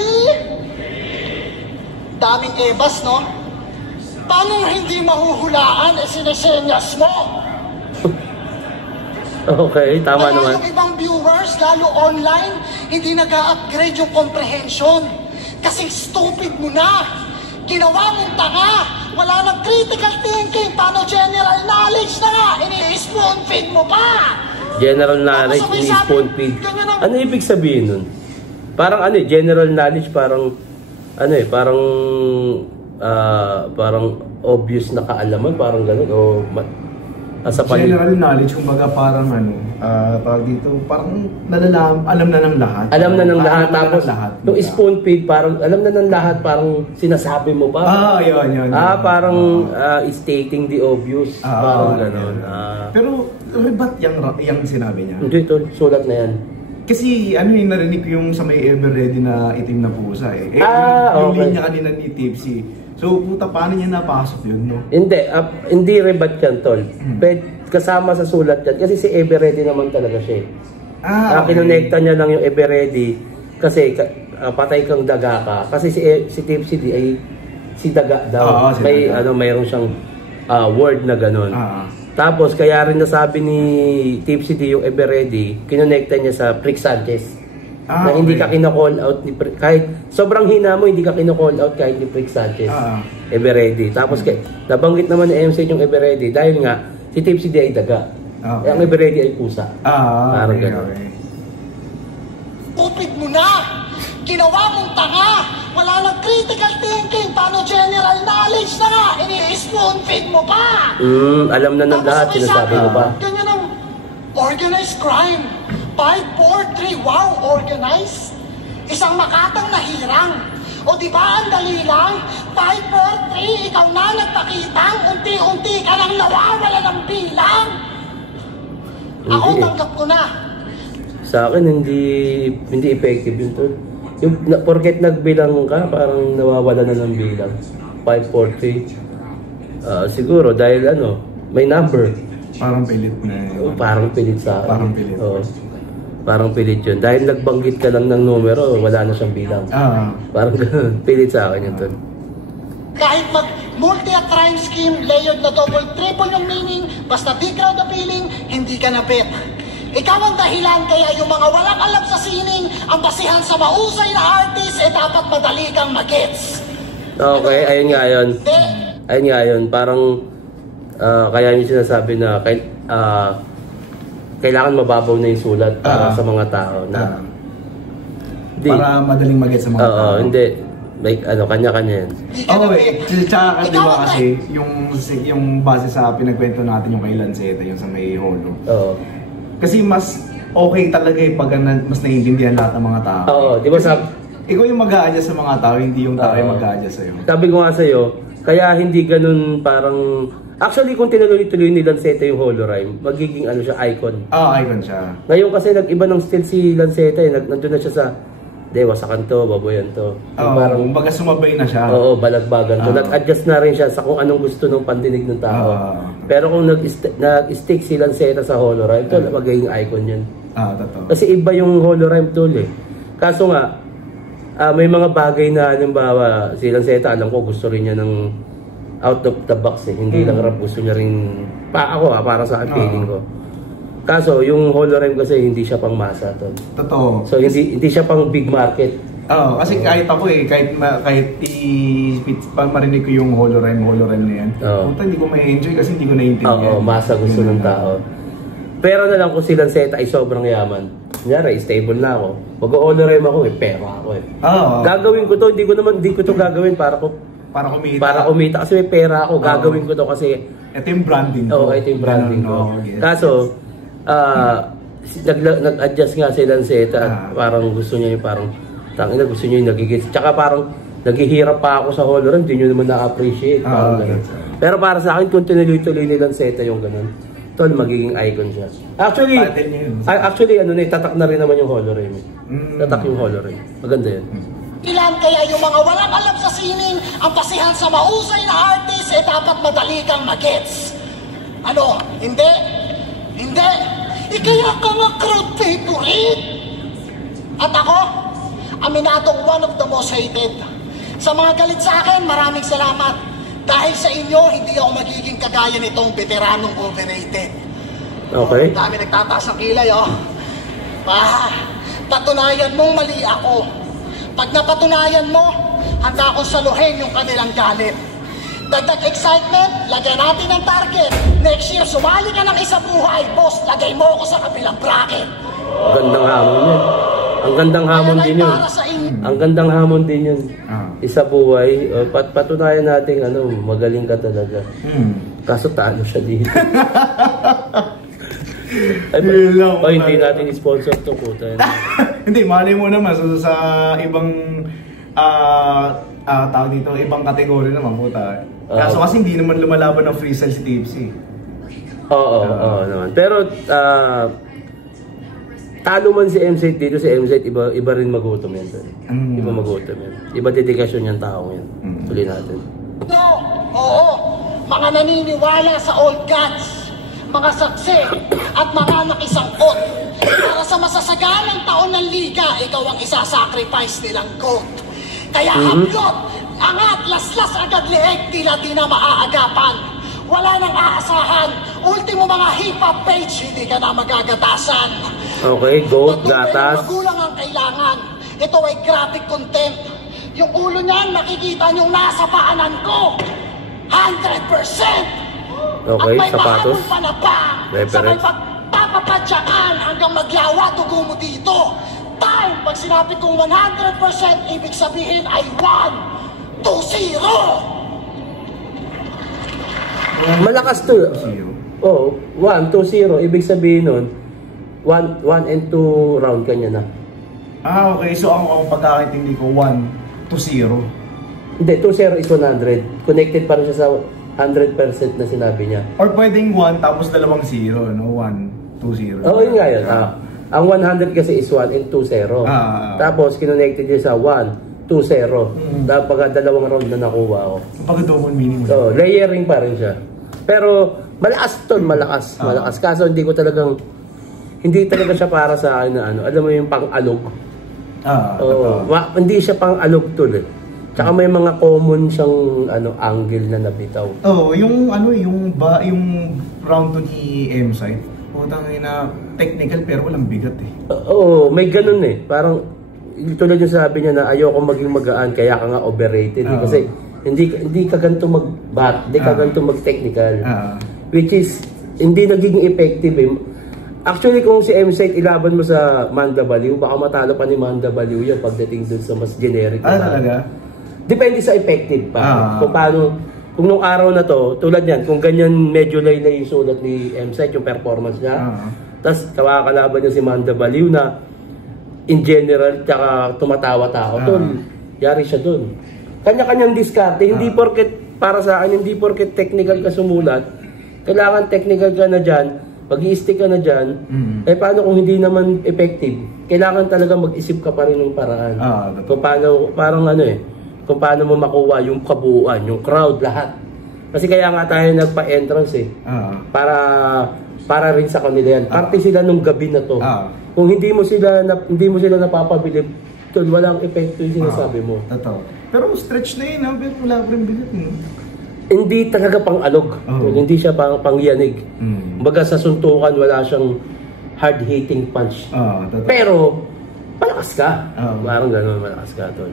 Daming ebas, no? Paano hindi mahuhulaan sinesenyas mo? Okay, tama kaya naman. Yung ibang viewers, lalo online, hindi nag-upgrade yung comprehension. Kasi stupid mo na. Ginawa mong tanga. Wala nang critical thinking. Paano general knowledge na nga? Ini-spoon feed mo pa. General knowledge, ini-spoon feed. Ano ibig sabihin nun? Parang ano general knowledge, parang ano parang obvious na kaalaman, parang gano'n, o general knowledge, kumbaga parang tawag dito, parang alam na ng lahat. Alam na ng lahat, tapos yung spoon feed, parang alam na ng lahat, parang sinasabi mo pa. Yun. Parang stating the obvious, parang gano'n. Pero ba't yung sinabi niya? Hindi ito, sulat na yan. Kasi yung narinig ko yung sa may ever ready na itim na pusa yung okay. linya kanina ni Tipsy. So puta, paano niya napasok yun, no? Hindi rebat yan, tol. Kasama sa sulat yan. Kasi si Everready naman talaga siya. Okay. Kinonekta niya lang yung Everready kasi patay kang daga ka. Kasi si Tipsy ay si daga daw. Mayroon siyang word na gano'n. Tapos kaya rin nasabi ni Tipsy D yung Everready, kinonekta niya sa Prick Sanchez. Na hindi ka kino-call out ni kahit sobrang hina mo, hindi ka kino-call out kahit ni Prick Sanchez. Everready. Tapos nabanggit naman ni MC yung Everready dahil nga si Tipsy D ay daga. Ang Everready ay pusa. Parang gano'n. Upit mo na! Ginawa mong tanga! Wala nang critical thinking! Paano general knowledge na nga? Ini-spoon feed mo pa! Alam na ng lahat, sinasabi mo pa. Ganyan ang organized crime. 543, wow, organized. Isang makatang nahirang. O di ba ang dali lang? 543, ikaw na nagpakitang unti-unti ka nang nawawala ng bilang. Ako tanggap ko na. Sa akin hindi effective yun to. Yung porket nagbilang ka, parang nawawala na ng bilang. 543. Siguro dahil may number. Parang pilit na yun. Parang pilit sa akin. Parang pilit. Parang pilit yun. Dahil nagbanggit ka lang ng numero, wala na siyang bilang. Parang pilit sa akin yun. Kahit mag-multi at crime scheme, layered na double, triple yung meaning, basta di crowd appealing, hindi ka na bet. Ikaw ang dahilan kaya yung mga walang alam sa sining, ang basihan sa mahusay na artist, dapat madali kang mag-gets. Okay, ayun nga yun. Ayun nga yun. Parang, kaya yung sinasabi na, kailangan mababaw na yung sulat para sa mga tao na para madaling mag-get sa mga tao. Hindi. Like, kanya-kanya yan. Tsaka di ba kasi, yung base sa pinagkwento natin yung kay Lanceta, yung sa may holo. Kasi mas okay talaga pag mas naiintindihan lahat ng mga tao. Di ba ikaw yung mag-a-adjust sa mga tao, hindi yung tao yung mag-a-adjust sa'yo. Sabi ko nga sa'yo, kaya hindi ganun parang... Actually, kung tinuloy-tuloy ni Lanceta yung Holorime, magiging siya, icon. Icon siya. Ngayon kasi nag-iba ng style si Lanceta nandun na siya sa Dewa sa kanto, baboyan to. Parang kumbaga sumabay na siya. Balagbagan to. Nag-adjust na rin siya sa kung anong gusto ng pandinig ng tao. Pero kung nag-stick si Lanceta sa Holorime, to magiging icon yun. Totoo. Kasi iba yung Holorime tool Kaso nga, may mga bagay na halimbawa si Lanceta, alam ko gusto rin niya ng out of the box hindi lang rap, gusto niya rin para sa feeling ko. Kaso yung Holorime kasi hindi siya pang masa to. Totoo. So hindi siya pang big market. Kasi kahit ako kahit marinig ko yung Holorime na yan. Hindi ko ma-enjoy kasi hindi ko naiintindihan. Masa gusto ng tao. Pero na lang kung si Lanceta ay sobrang yaman. Kunyari, stable na ako. Mag-Holorime ako pera ako Gagawin ko to, hindi ko to gagawin para kumita kasi may pera ako. Gagawin ko to kasi ito yung branding ko. Ito yung branding ko. Kaso nag-adjust nga si Lanceta. Parang gusto niya yung parang gusto niya yung nagigit. Tsaka parang naghihirap pa ako sa Holorime, hindi niyo naman na-appreciate. Pero para sa akin, kung tinuloy-tuloy ni Lanceta yung ganun, tol, magiging icon siya. Actually tatak na rin naman yung Holorime. Tatak yung Holorime. Maganda yun. Ilan kaya yung mga walang alam sa sining ang pasihan sa mahusay na artist dapat madali kang magets? Ano? Hindi? Hindi? Kaya ka nga crowd favorite. At ako, aminadong one of the most hated. Sa mga galit sa akin, maraming salamat. Dahil sa inyo, hindi ako magiging kagaya nitong veteranong overrated. Okay. Dami nagtataas ng kilay, oh. Patunayan mong mali ako. Pag napatunayan mo, handa akong saluhin yung kanilang galit. Dagdag excitement, lagyan natin ng target. Next year, sumali ka ng isa buhay. Boss, lagay mo ako sa kabilang bracket. Gandang hamon yun. Ang gandang hamon din yun. Ang gandang hamon din yun. Isa buhay. Patunayan natin, magaling ka talaga. Kaso talo siya dito. Hindi natin sponsor to po. Hindi, malay mo naman sa ibang tawag dito, ibang kategory naman puta. Kaso kasi hindi naman lumalaban ng freestyle si Tipsy. Oo naman. Pero talo man si M-Site dito, si M-Site iba rin magutom yan. Iba magutom yan. Iba dedikasyon yung tao yan. Tuloy natin. Oo, mga naniniwala sa old gods, mga saksi at mga nakisangkot. Para sa masasaganang taon ng liga, ikaw ang isasacrifice nilang goat. Kaya hablot, angat, laslas agad leeg, tila di na maaagapan. Wala nang aasahan, ultimo mga hip-hop page, hindi ka na magagatasan. Okay, goat, gatas. Magulang ang kailangan. Ito ay graphic content. Yung ulo niyan, makikita niyong nasa paanan ko. 100%! Okay, sapatos. Sabay pagpapapadyakan hanggang maglawa dugo mo dito. Time, pag sinabi kong 100%, ibig sabihin ay 1, 2, 0. Malakas to. Oh, 1, 2, 0. Ibig sabihin nun, 1 and 2 round kanya na. Okay. So ang pagkakaintindi ko, 1 to 0. Hindi, 2-0 is 100. Connected pa rin siya sa 100% na sinabi niya. Or pwedeng 1 tapos 2 0, no? 1, 2, 0. Oo, yun nga yun. Ang 100 kasi is 1 and 2, 0. Tapos, kinonnected niya sa 1, 2, 0. Tapos, pagka 2 round na nakuha ako. Pagka-double meaning. So, layering pa rin siya. Pero, malakas to, malakas. Malakas. Kaso, hindi talaga siya para sa akin na alam mo yung pang-alog. Hindi siya pang-alog to eh. Tsaka may mga common siyang angle na nabitaw. Yung round 2 ni M-Site. Putang ina, technical pero walang bigat eh. May ganun eh. Parang tulad yung sabi niya na ayoko maging magaan kaya ka nga overrated eh. Kasi hindi ka ganito mag-bat, hindi ka ganito mag-technical. Which is hindi nagiging effective eh. Actually kung si M-Site ilaban mo sa Manda Baliw, baka matalo pa ni Manda Baliw yun pagdating dun sa mas generic. Talaga? Depende sa effective pa. Kung paano, kung nung araw na to, tulad yan, kung ganyan medyo laylay yung sulat ni M-Site, yung performance niya, tapos kalaban niya si Manda Baliw na in general, tsaka tumatawa-tao, yari siya dun. Kanya-kanyang diskarte, hindi porket, para sa akin, hindi porket technical ka sumulat, kailangan technical ka na dyan, pag-i-stick ka na dyan, paano kung hindi naman effective? Kailangan talaga mag-isip ka pa rin ng paraan. Kung paano, parang kung paano mo makuha yung kabuuan, yung crowd, lahat. Kasi kaya nga tayo nagpa-entrance eh. Para rin sa kanila yan. Parte sila nung gabi na to. Kung hindi mo sila napapabilib, walang epekto yung sinasabi mo. Totoo. Pero stretch na yun, pero wala pa rin bilit. Hindi talaga pang-alog. Hindi siya pang-yanig. Baga sa suntukan, wala siyang hard-hitting punch. Pero, malakas ka. Parang gano'n, malakas ka tol.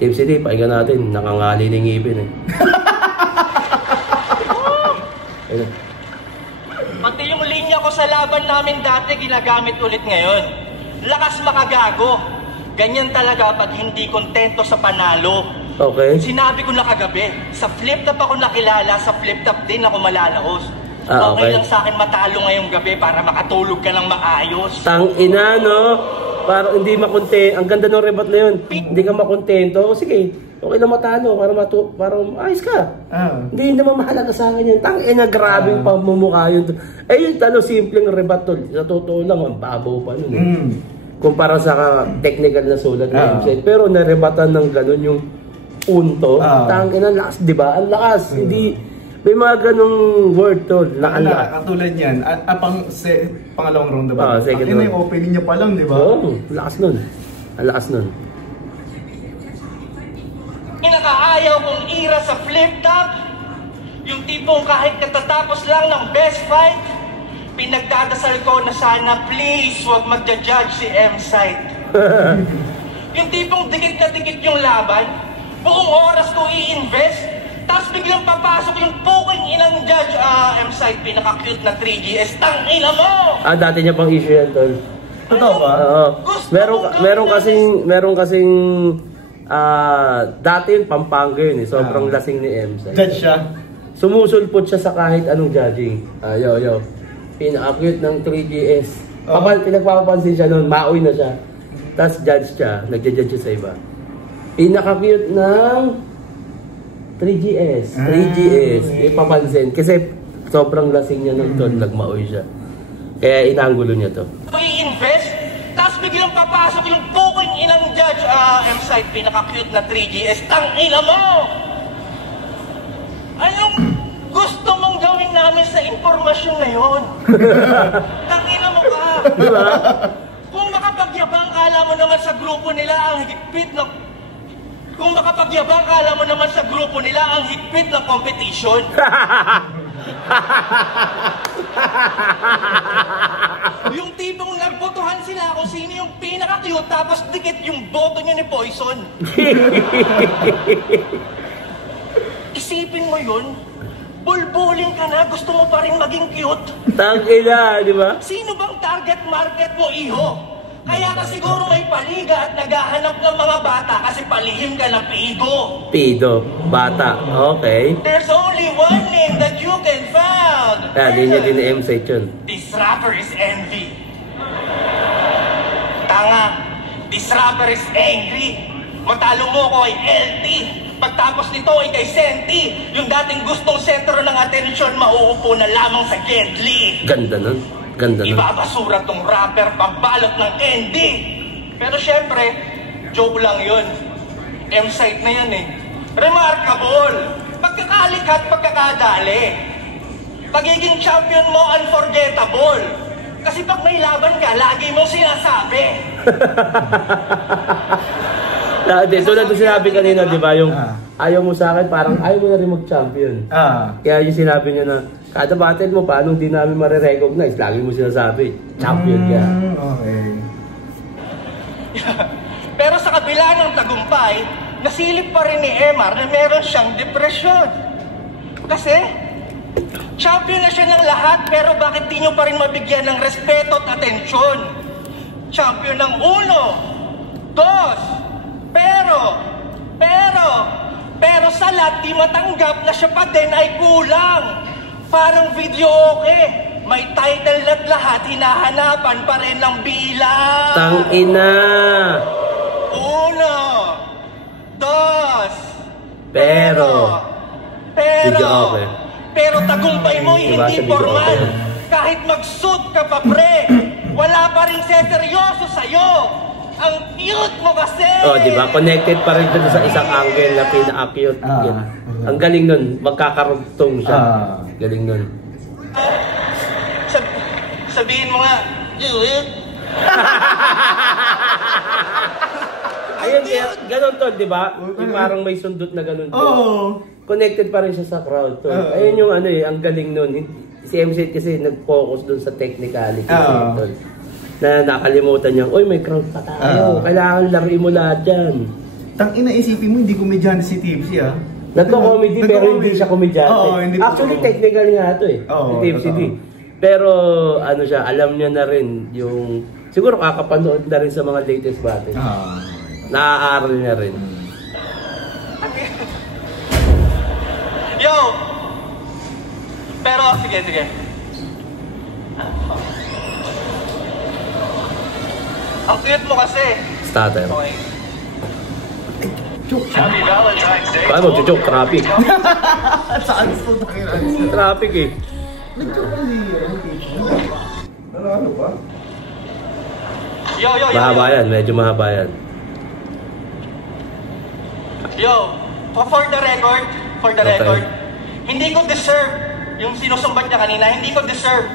Team City, pakinggan natin, nakangali ng ngipin eh. Pati yung linya ko sa laban namin dati, ginagamit ulit ngayon. Lakas makagago. Ganyan talaga pag hindi kontento sa panalo. Okay. Sinabi ko na kagabi, sa flip-top ako nakilala, sa flip-top din ako malalaos. Okay lang sa akin matalo ngayong gabi para makatulog ka ng maayos. Tangina, no? Para hindi makontento. Ang ganda ng rebat na yun. Hindi ka makontento. Sige, okay lang matalo para ayos ka. Hindi naman mahalaga sa akin yun. Tangina, grabing pamumukha yun. Yung simpleng rebat tol. Sa totoo lang, ang babaw pa nun eh. kumpara sa technical na sulat ng MC. Pero narebatan ng ganun yung punto. Tangina, lakas, di ba? Ang lakas. Hindi, may mga ganung word to. Katulad yan. Pangalawang round ba? Second round. Yung opening niya pa lang, di ba? Oo, lakas nun. Ang lakas nun. Pinakaayaw kong ira sa flip-top, yung tipong kahit katatapos lang ng best fight, pinagdadasal ko na sana please wag magja-judge si M-Site. Yung tipong dikit na dikit yung laban, buong oras ko i-invest, tapos biglang papasok yung puking inang judge, M-Site, pinaka-cute na 3GS, tangina mo! Dati niya pang issue yan, tol. Totoo ba? Meron kasing dati yung Pampanga yun eh, sobrang lasing ni M-Site. Judge siya? Sumusulpot siya sa kahit anong judging. Yo. Pinaka-cute ng 3GS. Pinagpapapansin siya noon, maoy na siya. Tapos judge siya, nagja-judge siya sa iba. Pinaka-cute ng 3GS. 3GS. Ipapansin. Kasi sobrang lasing niya ng tol, nagmaoy siya. Kaya inanggulo niya to. I-invest, tapos biglang papasok yung puking inang judge, M-Site, pinaka-cute na 3GS, tangina mo! Anong gusto mong gawin namin sa informasyon na yun? Tangina mo ka! Diba? Kung makapagyabang, kala mo naman sa grupo nila ang higpit na... Kung makapagyabang, kala mo naman sa grupo nila ang higpit na competition. Yung tipong nagbotohan sila kung sino yung pinaka-cute tapos dikit yung boto niya ni Poison. Isipin mo yun, bulbulin ka na, gusto mo pa rin maging cute. Tangina, di ba? Sino bang target market mo, iho? Kaya ka siguro may paliga at naghahanap ng mga bata kasi palihim ka ng pido. Pido, bata, okay. There's only one name that you can find. Linya din ni M-Site yun. This rapper is envy. Tanga, this rapper is angry. Matalo mo ko ay LT. Pagtapos nito ay kay Senti. Yung dating gustong sentro ng atensyon, mauupo na lamang sa Gedli. Ganda nun. Ganda nun. Ibabasura tong rapper, pagbalot ng candy. Pero syempre, joke lang yun. M-Site na yan eh. Remarkable. Pagkakalikat, pagkakadali. Pagiging champion mo, unforgettable. Kasi pag may laban ka, lagi mong sinasabi. Tulad ng sinabi kanina, di ba, yung ayaw mo sa akin, parang ayaw mo na rin mag-champion. Kaya yung sinabi niya na, kada battle mo, paano di namin marirecognize? Lagi mo sinasabi, champion ka. Okay. Pero sa kabila ng tagumpay, nasilip pa rin ni Emar na meron siyang depresyon. Kasi, champion na siya ng lahat, pero bakit di nyo pa rin mabigyan ng respeto at atensyon? Champion ng 1, 2, pero sa lahat di matanggap na siya pa din ay kulang. Parang video okay. May title at lahat, hinahanapan pa rin ng bilang. Tangina! 1, 2, Video okay. Pero tagumpay mo Diba, hindi sa video formal. okay. Kahit mag-suit ka pa pre, wala pa rin seryoso sa'yo. Ang cute mo kasi! Di ba? Connected pa rin dun sa isang angle na pinaka-cute. Ang galing nun, magkakarugtong siya. Galing nun. Sabihin mo nga, Ayun, ganun to, di ba? Yung parang may sundot na ganun to. Connected pa rin siya sa crowd to. Ayun yung ano eh, ang galing nun. Si M-Site kasi nag-focus dun sa technicality. Na nakalimutan niya, oy may crowd pa tayo. Kailangan laruin mo lahat yan. Tangina, isipin mo, hindi komedyante si Tipsy Nagko-comedy pero hindi siya komedyante. Actually, technical nga ito eh. Tipsy D. Pero ano siya, alam niya na rin yung... Siguro kakapanood na rin sa mga latest battles. Naaaral niya rin. Yo! Pero, sige. Ang cute mo kasi. Starter. Okay. Happy Valentine's Day. Paano mo, chuchok? Traffic. Saan ito? Traffic eh. Nag-joke lang niya. Ano ba? Mahaba yan, medyo mahaba yan. Yo, for the record, hindi ko deserve yung sinusumbat niya kanina, hindi ko deserve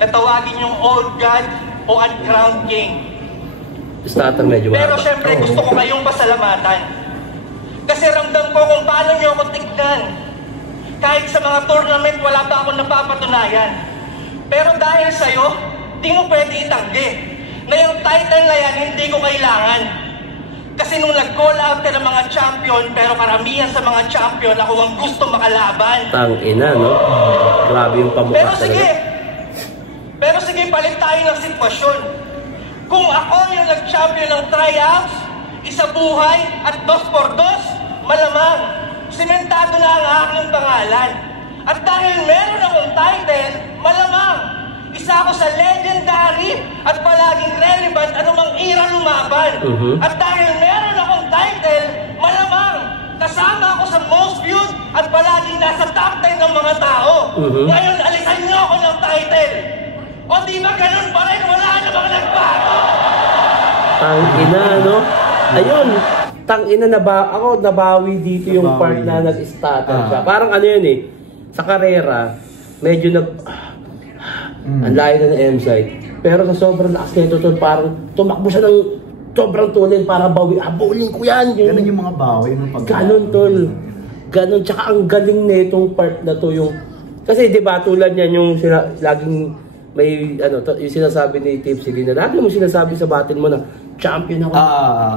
na tawagin yung old god o uncrowned king. Statang medyo mahaba. Pero syempre gusto ko kayong pasalamatan. Kasi ramdam ko kung paano niyo ako tignan. Kahit sa mga tournament wala pa akong napapatunayan. Pero dahil sa'yo, di mo pwede itanggi na yung title na yan hindi ko kailangan. Kasi nung nag-call out ng mga champion, pero karamihan sa mga champion, ako ang gusto makalaban. Tangina, no? Grabe yung pamukha talaga. Pero sige, palit tayo ng sitwasyon. Kung ako yung nag-champion ng tryouts, isa buhay at 2x2, malamang, simentado na ang aking pangalan. At dahil meron akong title, malamang, isa ako sa legendary at palaging relevant anumang era lumaban. At dahil meron akong title, malamang kasama ako sa most viewed at palaging nasa top 10 ng mga tao. Ngayon, alisan niyo ako ng title. O di ba ganun pa rin? Wala namang nagbago. Tangina, no? Ayun, tangina na ba? Ako nabawi dito yung part na nag-stutter siya. Parang ano yun eh, sa karera, medyo ang layo na ng M-site. Pero sa sobrang lakas nito, tol, parang tumakbo siya ng sobrang tulin para bawi. Bowling ko yan. Ganun yung mga bawi. Ganun, tol. Ganun. Tsaka ang galing na itong part na to yung... Kasi di ba tulad yan yung laging may yung sinasabi ni Tipsy na lagi mo sinasabi sa battle mo na champion ako.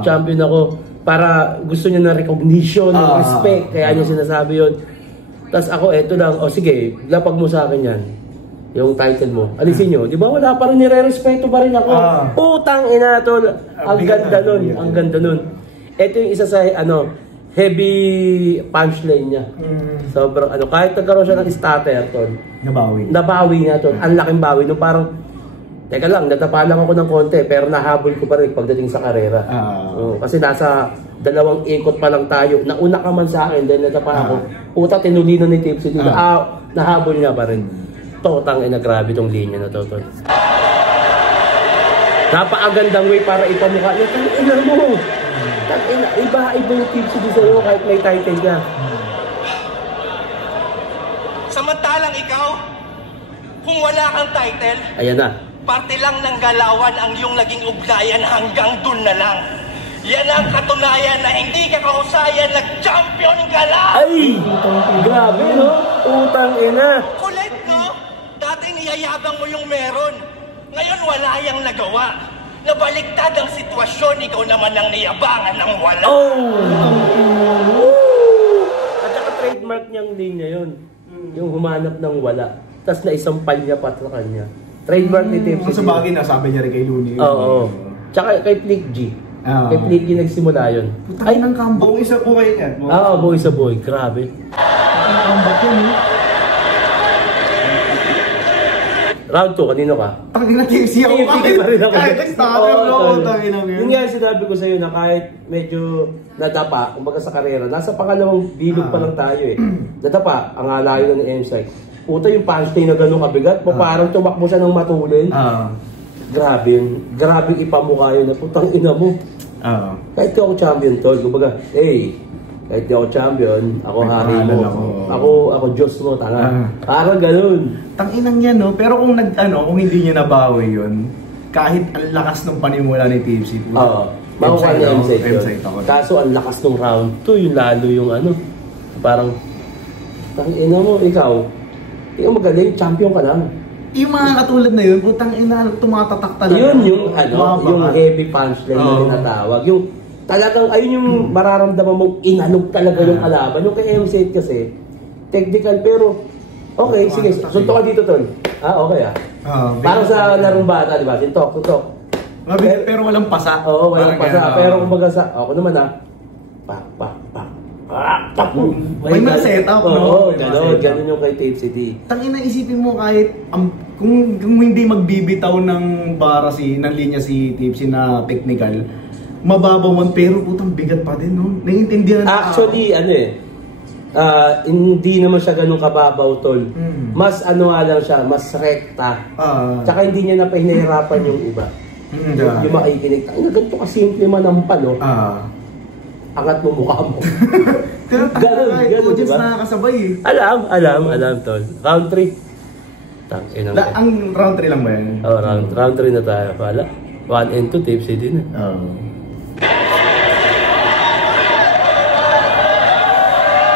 Champion ako. Para gusto niya na recognition, respect. Kaya niya sinasabi yun. Tapos ako, eto lang. O sige, lapag mo sa akin yan. Yung title mo. Alisin nyo. Di ba wala pa rin nire-respeto pa rin ako. Putang ina tol. Ang ganda nun. Ang ganda nun. Ito yung isa sa heavy punchline niya. Sobrang kahit nagkaroon siya ng stutter tol. Nabawi niya tol. Ang laking bawi. No, parang, teka lang, natapa lang ako ng konti. Pero nahabol ko pa rin pagdating sa karera. Kasi nasa 2 ikot pa lang tayo. Nauna ka man sa akin. Dahil natapa ako. Puta, tinulinan ni Tipsy dito. Nahabol niya pa rin. Totang grabe tong linya na to, tol. Napakagandang way para ipamukha niya. Tangina mo! Tangina, iba yung Tipsy din sa'yo kahit may title ka. Samantalang ikaw, kung wala kang title, ayan na. Parte lang ng galawan ang iyong naging ugnayan hanggang dun na lang. Yan ang katunayan na hindi ka kahusayan, nag-champion ka lang! Ay! Grabe, no? Utang ina! Kulit, no? Dati niyayabang mo yung meron. Ngayon wala yang nagawa. Nabaliktad ang sitwasyon, ikaw naman ang niyabangan ng wala. At saka trademark niyang linya yun. Yung humanap ng wala. Tapos naisampal niya pa sa kanya. Trademark ni Tipsy. Sa bagay na, sabi niya rin kay Looney. Oo. Tsaka kay Flick G. Kay Flick G nagsimula yun. Ay, ng kambo. Buong isa buhay yan. Buong isa buhay. Grabe. Ang kambat yun, eh. Round 2, kanino ka? Tangina Tipsy ako. Tipsy pa rin ako. Kahit nag-starter ako. Yung nga sinabi ko sa'yo na kahit medyo nadapa, kumbaga sa karera, nasa pangalawang bilog pa lang tayo eh. Nadapa, ang alayo na ng M-site. Puta yung punchline na gano'ng kabigat, parang tumakbo siya ng matulin. Grabe yun. Grabe ipamukha yun na putang ina mo. Kahit di ako champion tol, kumbaga, kahit di ako champion, ako hari mo. Ako Diyos mo, tanga. Parang ganun. Tanginang yan, no? Pero kung kung hindi niya nabawi yun, kahit ang lakas ng panimula ni Tipsy, makukuha niya M-site yun. Kaso ang lakas ng round 2, yung lalo yung parang, tangina mo, ikaw magaling, champion ka lang. Yung mga katulad na yun, putang ina, tumatatak talaga. Yun yung heavy punchline na tinatawag. Yung talagang, ayun yung mararamdaman mong inanog talaga yung kalaban. Yung kay M-site kasi, technical pero, okay, sige, sunto ka dito, tol. Okay parang sa larong bata, di ba? Sintok. Pero walang pasa. Oo, walang pasa. Pero kumbaga ako naman pak. May mga setup, no? Ganun yung kay Tipsy D. Tangina, isipin mo kahit kung hindi magbibitaw ng ng linya si Tipsy na technical, mababaw man pero putang bigat pa din, no? Naiintindihan na. Actually, hindi naman siya ganun kababaw, tol. Mas lang siya, mas rekta. Tsaka hindi niya na pahinahirapan yung iba. Yung makikinig. Ang ganito kasimple manampal, oh. Angat mo mukha mo. Ganun, di ba? Nakakasabay eh. Alam, tol. Round 3. Ang round 3 lang ba yan? Oh, round 3 na tayo. Pala. 1 and 2 tipsy din eh.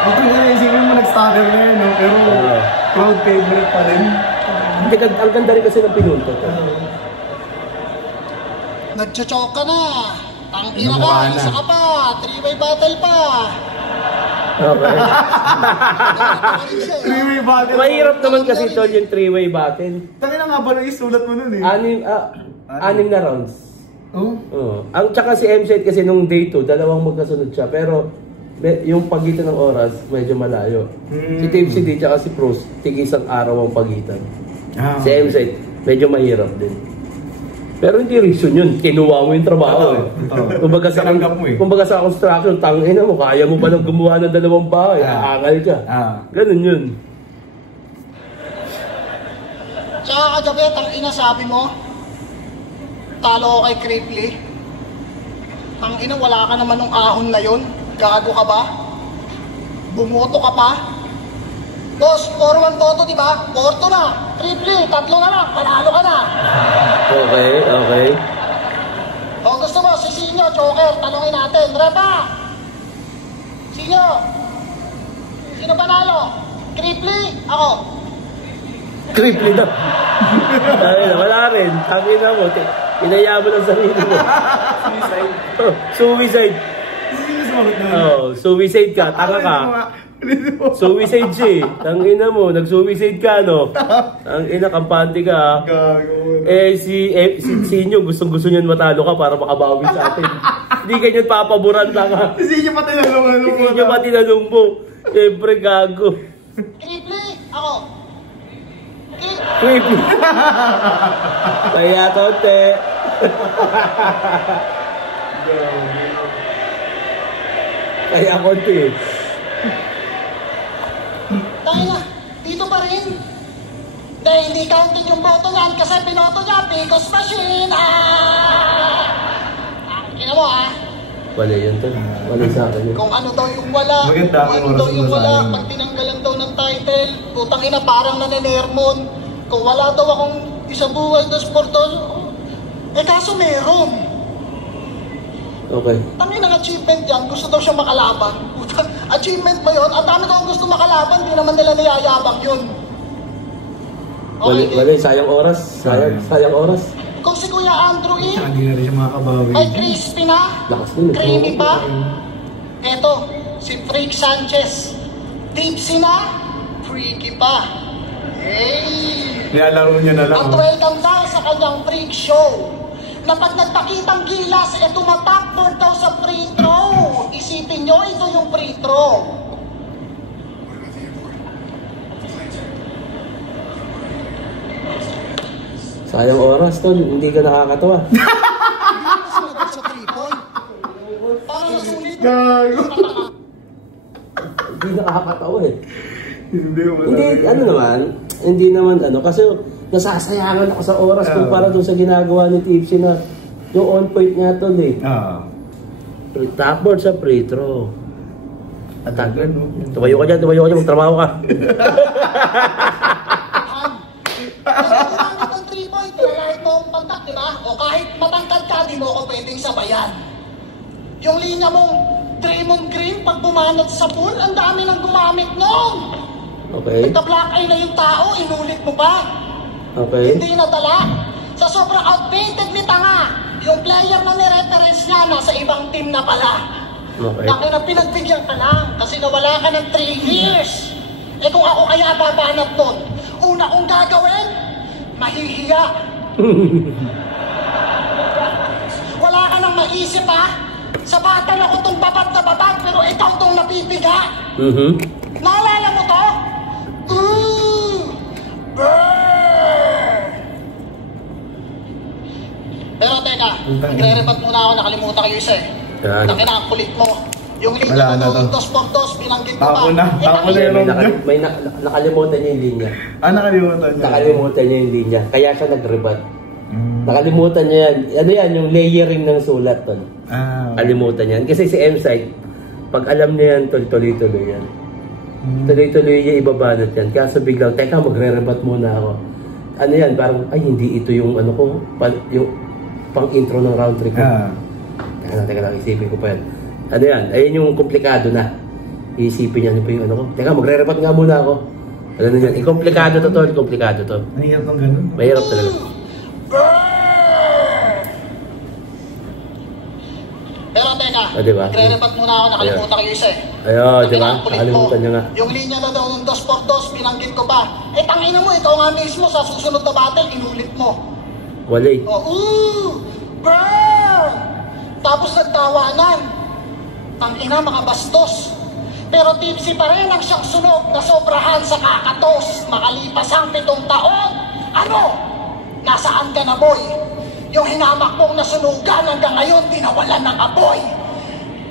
Ito nga, isipin mo nag-stagger ngayon, no? Pero crowd favorite pa rin. Ang ganda rin kasi ng pinunto. Nagchochoke ka na. Ang ina ka, isa ka pa. 3-way battle pa. Okay. 3-way battle. Mahirap naman kasi tol yung 3-way battle. Tangin na nga ba nang isulat mo nun eh? 6 na rounds. Ang tsaka si M-Set kasi nung day 2, dalawang magkasunod siya. Pero yung pagitan ng oras, medyo malayo. Si Tipsy D tsaka si Pros, tig-isang araw ang pagitan. Si M-Set, medyo mahirap din. Pero hindi reason yun, kinuha mo yung trabaho eh. Kumbaga sa construction, tangina mo, kaya mo palang gumawa ng 2 bahay, aangal ka. Ganun yun. Tsaka kagabi, tangina sabi mo, talo ko kay Cripply. Tangina, wala ka naman ng ahon na yun. Gago ka ba? Bumoto ka pa? Boss, 4-1 boto, di ba? 4 na. Cripply, 3 na lang. Panalo ka na. Okay. O gusto mo, si Sinyo, Joker, tanongin natin. Reba! Sinyo! Sino panalo? Cripply? Ako. Cripply na. Wala rin. Tangina mo. Inaya mo lang sarili mo. Suicide. Suicide ka. Tanga ka. Suicide siya eh. Tangina mo, nag-suicide ka, no? Tangina, kampante ka. Si Sinyo, gustong-gusto niyan matalo ka para makabawi sa atin. Hindi ganyan papaboran lang ha. Si Sinyo pa tinanong mo. Siyempre, gago. Cripply, ako. Cripply. Kaya konti. Kaya konti. Tangina, dito pa rin. Dahil hindi counting yung boto niyan kasi pinoto niya, Picos Machine. Kina mo Wala yun to. Wala sa akin yun. Kung ano daw yung wala, kung ano daw yung wala, pag tinanggalan daw ng title, putang ina parang nanenermon. Kung wala daw akong isang buhay dos portos, kaso meron. Okay. Tangin ang achievement yan, gusto daw siya makalaban. Achievement ba yun? Ang dami daw gusto makalaban, di naman nila niyayabang yun. Okay. Wala, sayang oras. Sayang oras. Kung si Kuya Andrew hindi na rin siya makakabawi. ay crispy na, creamy pa. Eto, si Freak Sanchez. Tipsy na, freaky pa. Hey! Nilalaro niya na lang. At welcome daw sa kanyang freak show. Na pag nagpakitang gilas, tumatapboard daw sa free throw. Isipin nyo, ito yung free throw. Sayang oras, tol. Hindi ka nakakatawa. Sa 3 point. Para nasulit. Gago. Hindi nakakatawa eh. Hindi naman, kasi nasasayangan ako sa oras kumpara doon sa ginagawa ni Tipsy na yung on point niya tol eh. Tapboard sa free throw. Atagan, no? Tumayo ka dyan, magtrabaho ka. Kailangan ng 3 point, kahit mo ang pantak, di ba? O kahit matangkad ka, di mo ako pwedeng sabayan. Yung linya mong Draymond Green, pag bumanat sa pool, ang dami nang gumamit noon. Okay. Nagka-black eye na yung tao, inulit mo pa. Okay. Hindi nadala. Sa sobrang outdated ni Tanga, yung player na ni-reference niya, nasa ibang team na pala. Okay. Bakit na pinagbigyan ka lang? Kasi nawala ka ng 3 years. Kung ako kaya babanat doon, una kong gagawin, mahihiya. Wala ka nang maisip Sa bata ako itong babad na babad, pero ikaw itong napipiga. Naalala mo to? Pero teka, nagre-rebat muna ako, nakalimutan kayo isa Tangin na ang kulit mo. Yung linya mo, 2x2, binanggit mo pa. May nakalimutan niya yung linya. Nakalimutan niya. Nakalimutan niya yung linya. Kaya siya nag-rebat. Nakalimutan niya yan. Ano yan, yung layering ng sulat, tol. Kalimutan yan. Kasi si M-Site, pag alam niya yan, tol, tuloy-tuloy yan. Tuloy-tuloy niya ibabanat yan. Kaso biglang, teka, magre-rebat muna ako. Ano yan, parang, ay, hindi ito yung ano ko, yung pang-intro ng round 3 ko. Teka lang, isipin ko pa yan. Ano yan, ayun yung komplikado na. Iisipin niya, ano pa yung ano ko. Teka, magre-rebat nga muna ako. Ano na yan, komplikado to, tol, komplikado to. Mahirap ng ganun. Mahirap talaga. Pero teka, diba? magre-rebat muna ako, nakalimutan ko yung isa eh. Ayun, diba? Nakalimutan niya nga. Yung linya na daw ng 2x2, binanggit ko ba? Eh, tangina mo, ikaw nga mismo sa susunod na battle, inulit mo. Wali. Burn! Tapos nagtawanan. Tangina, mga bastos. Pero tipsy pa rin ang siyang sunog na sobrahan sa kakatos. Makalipas ang 7 taon. Ano? Nasaan ka na, boy? Yung hinamak mong nasunugan hanggang ngayon, dinawalan ng apoy.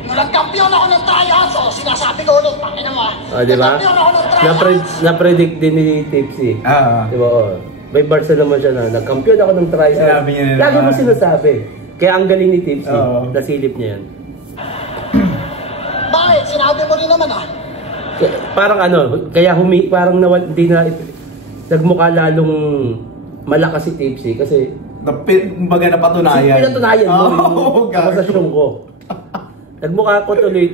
Nung nagkampiyon ako ng tryouts, sinasabi ko ulit, pakina mo diba? Nagkampiyon ako ng tryouts. Na-predict din ni Tipsy. Diba? May barsa naman siya na, nagkampiyon ako ng tryouts. Sinabi niya. Lagi mo sinasabi. Kaya ang galing ni Tipsy, nasilip niya yan. Bakit? Sinabi mo rin naman Parang ano, kaya parang hindi na, nagmukha lalong malakas si Tipsy kasi Baga napatunayan. Pinatunayan mo yung kapasasyon ko. Nagmukha ko tuloy,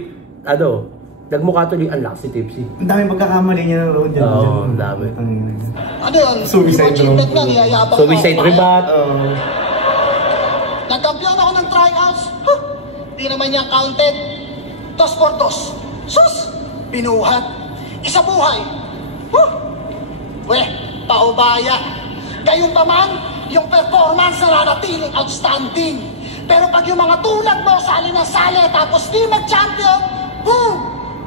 nagmukha tuloy ang lakas si Tipsy. Ang dami magkakamali niya na roon dyan. Oo, ang dami. Ano yun? Suicide road. Suicide rebat. Nagkampiyon ako ng tryouts. Di naman niya counted. 2x2. Sus! Binuhat. Isa buhay. Weh, paubaya. Gayong pa man, yung performance na nanatiling outstanding. Pero pag yung mga tulad mo sali na sali tapos di mag-champion, boom!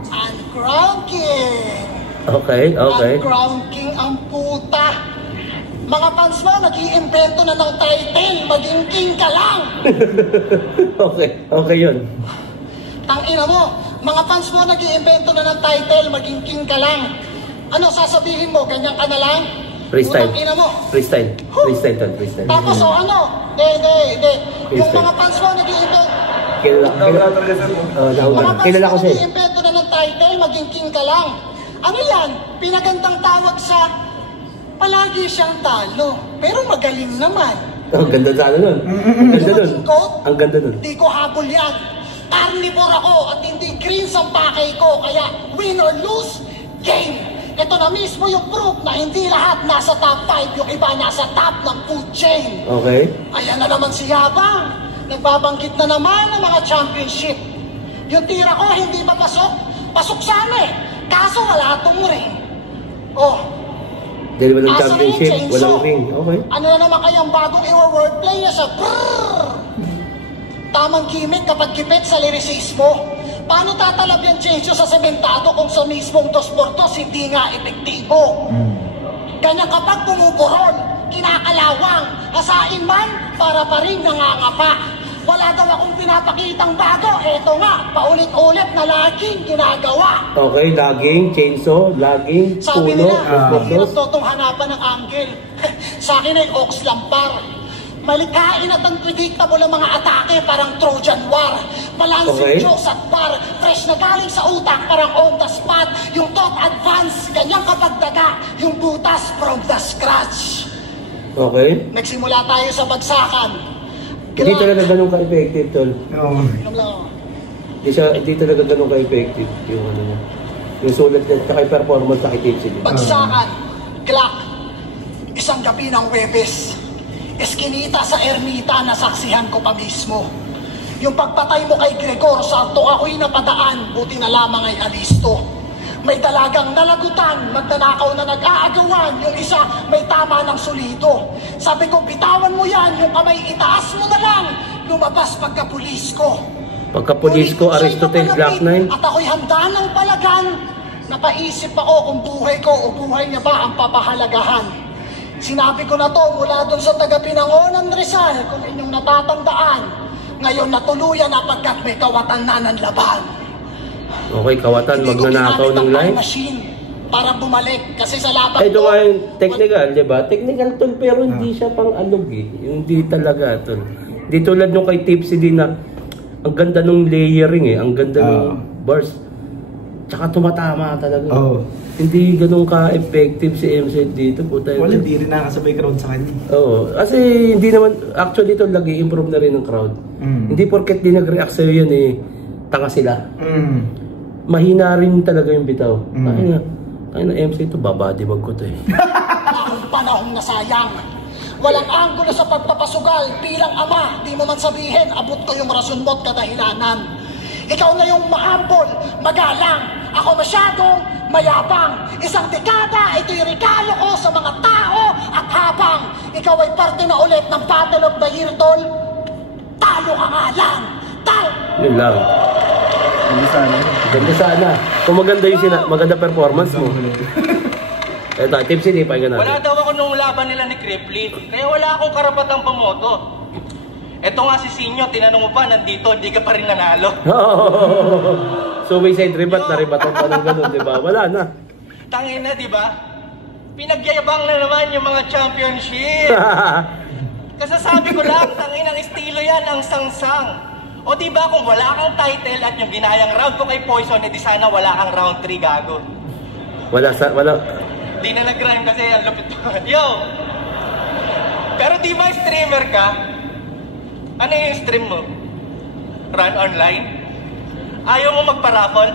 Uncrown King! Okay. Uncrown King ang puta. Mga fans mo, nag-iimbento na ng title, maging king ka lang! Okay yun. Tangina mo, mga fans mo, nag-iimbento na ng title, maging king ka lang. Ano sasabihin mo, ganyan ka na lang? Freestyle. Freestyle. Freestyle. Tapos Hindi. Yung mga fans mo nag-i-invento. Kilala ko siya. Nag-i-invento na ng title, maging king ka lang. Ano yan? Pinagandang tawag sa palagi siyang talo. Pero magaling naman. Ang ganda na nun. Ang ganda nun. Di ko habol yan. Carnivore ako at hindi greens ang pakay ko. Kaya win or lose, game. Ito na mismo yung proof na hindi lahat nasa top 5, yung iba nasa top ng food chain. Okay. Ayan na naman si Yabang. Nagbabanggit na naman ng mga championship. Yung tira ko hindi pa pasok. Pasok sana Kaso wala tong ring. Dahil walang championship, walang ring. Okay. Ano na naman kayang bagong i-wordplay niya sa brrrr? Tamang gimmick kapag kipit sa liricismo. Paano tatalab yung change sa sementado kung sa mismong 2x2 hindi nga epektibo? Ganyan kapag bumuburon, kinakalawang, hasain man para pa rin nangangapa. Wala daw akong pinapakitang bago, eto nga, paulit-ulit na laging ginagawa. Okay, laging, chainsaw, laging, sabi puno, nila, hirap to itong hanapan ng angle. Sa akin ay ox lampar. Malikain at unpredictable ang mga atake, parang Trojan War. Balancing Diyos at bar, fresh na galing sa utak, parang on the spot. Yung top advance, ganyang kapag daga, yung butas from the scratch. Okay. Nagsimula tayo sa bagsakan. Hindi talaga ganun ka-effective, tol. Hindi talaga ganun ka-effective yung ano niya. Yung sulat niya, kaya performance sa kitipsi. Bagsakan, Glock, isang gabi ng Webes. Eskinita sa ermita na saksihan ko pa mismo. Yung pagpatay mo kay Gregor, sakto ako'y napadaan, buti na lamang ay alisto. May dalagang nalagutan, magnanakaw na nag-aagawan, yung isa may tama ng solido. Sabi ko, bitawan mo yan, yung kamay itaas mo na lang, lumabas pagkapulis ko. Pagkapulis ko, Aristotle, Glock 9. At ako'y handa ng palagan, napaisip ako kung buhay ko o buhay niya ba ang papahalagahan. Sinabi ko na to mula dun sa taga-Pinangonan Rizal, kung inyong natatandaan. Ngayon natuluyan na pagkat may kawatan na ng laban. Okay, kawatan, magnanakaw ng line. para bumalik. Kasi sa laban ito nga yung technical, di ba? Technical tol, pero hindi siya pang alog eh. Hindi talaga tol. Hindi tulad nung kay Tipsy din na ang ganda nung layering eh. Ang ganda nung bars. Tsaka tumatama talaga. Hindi ganun ka-effective si MC dito. Puta, wala, hindi rin nakasabay crowd sa kanya. Oo. Kasi hindi naman, actually ito lagi improve na rin ng crowd. Hindi porket di nag-react sa'yo yun eh, tanga sila. Mahina rin talaga yung bitaw. Ay na MC ito, babadibag ko to eh. Ang panahong nasayang. Walang anggulo sa pagpapasugal. Bilang ama, di mo man sabihin, abot ko yung rason mo at kadahilanan. Ikaw na yung mahambol, magalang. Ako masyadong mayabang. Isang dekada, ito'y regalo ko sa mga tao. At habang ikaw ay parte na ulit ng Battle of the Year, tol, talo ka nga lang. Yun lang. Ganda sana. Kung maganda yung maganda performance mo. Ito, Tipsy, di pa natin. Wala daw ako nung laban nila ni Cripply. Kaya wala akong karapatang pumoto. Ito nga si Sinyo, tinanong mo pa, nandito, hindi ka pa rin nanalo. So we said ribat na ribat ang panong ganun, di ba? Wala na. Tangin na, di ba? Pinagyayabang na naman yung mga championship. Kasasabi ko lang, tangin ang estilo yan, ang sangsang. O di ba kung wala kang title at yung ginayang round ko kay Poison, edi sana wala kang round 3, gago. Wala. Di na nag-rhyme kasi ang lupit. Yo! Pero di ba streamer ka? Ano yung stream mo? Run online? Ayaw mo magpa-raffle?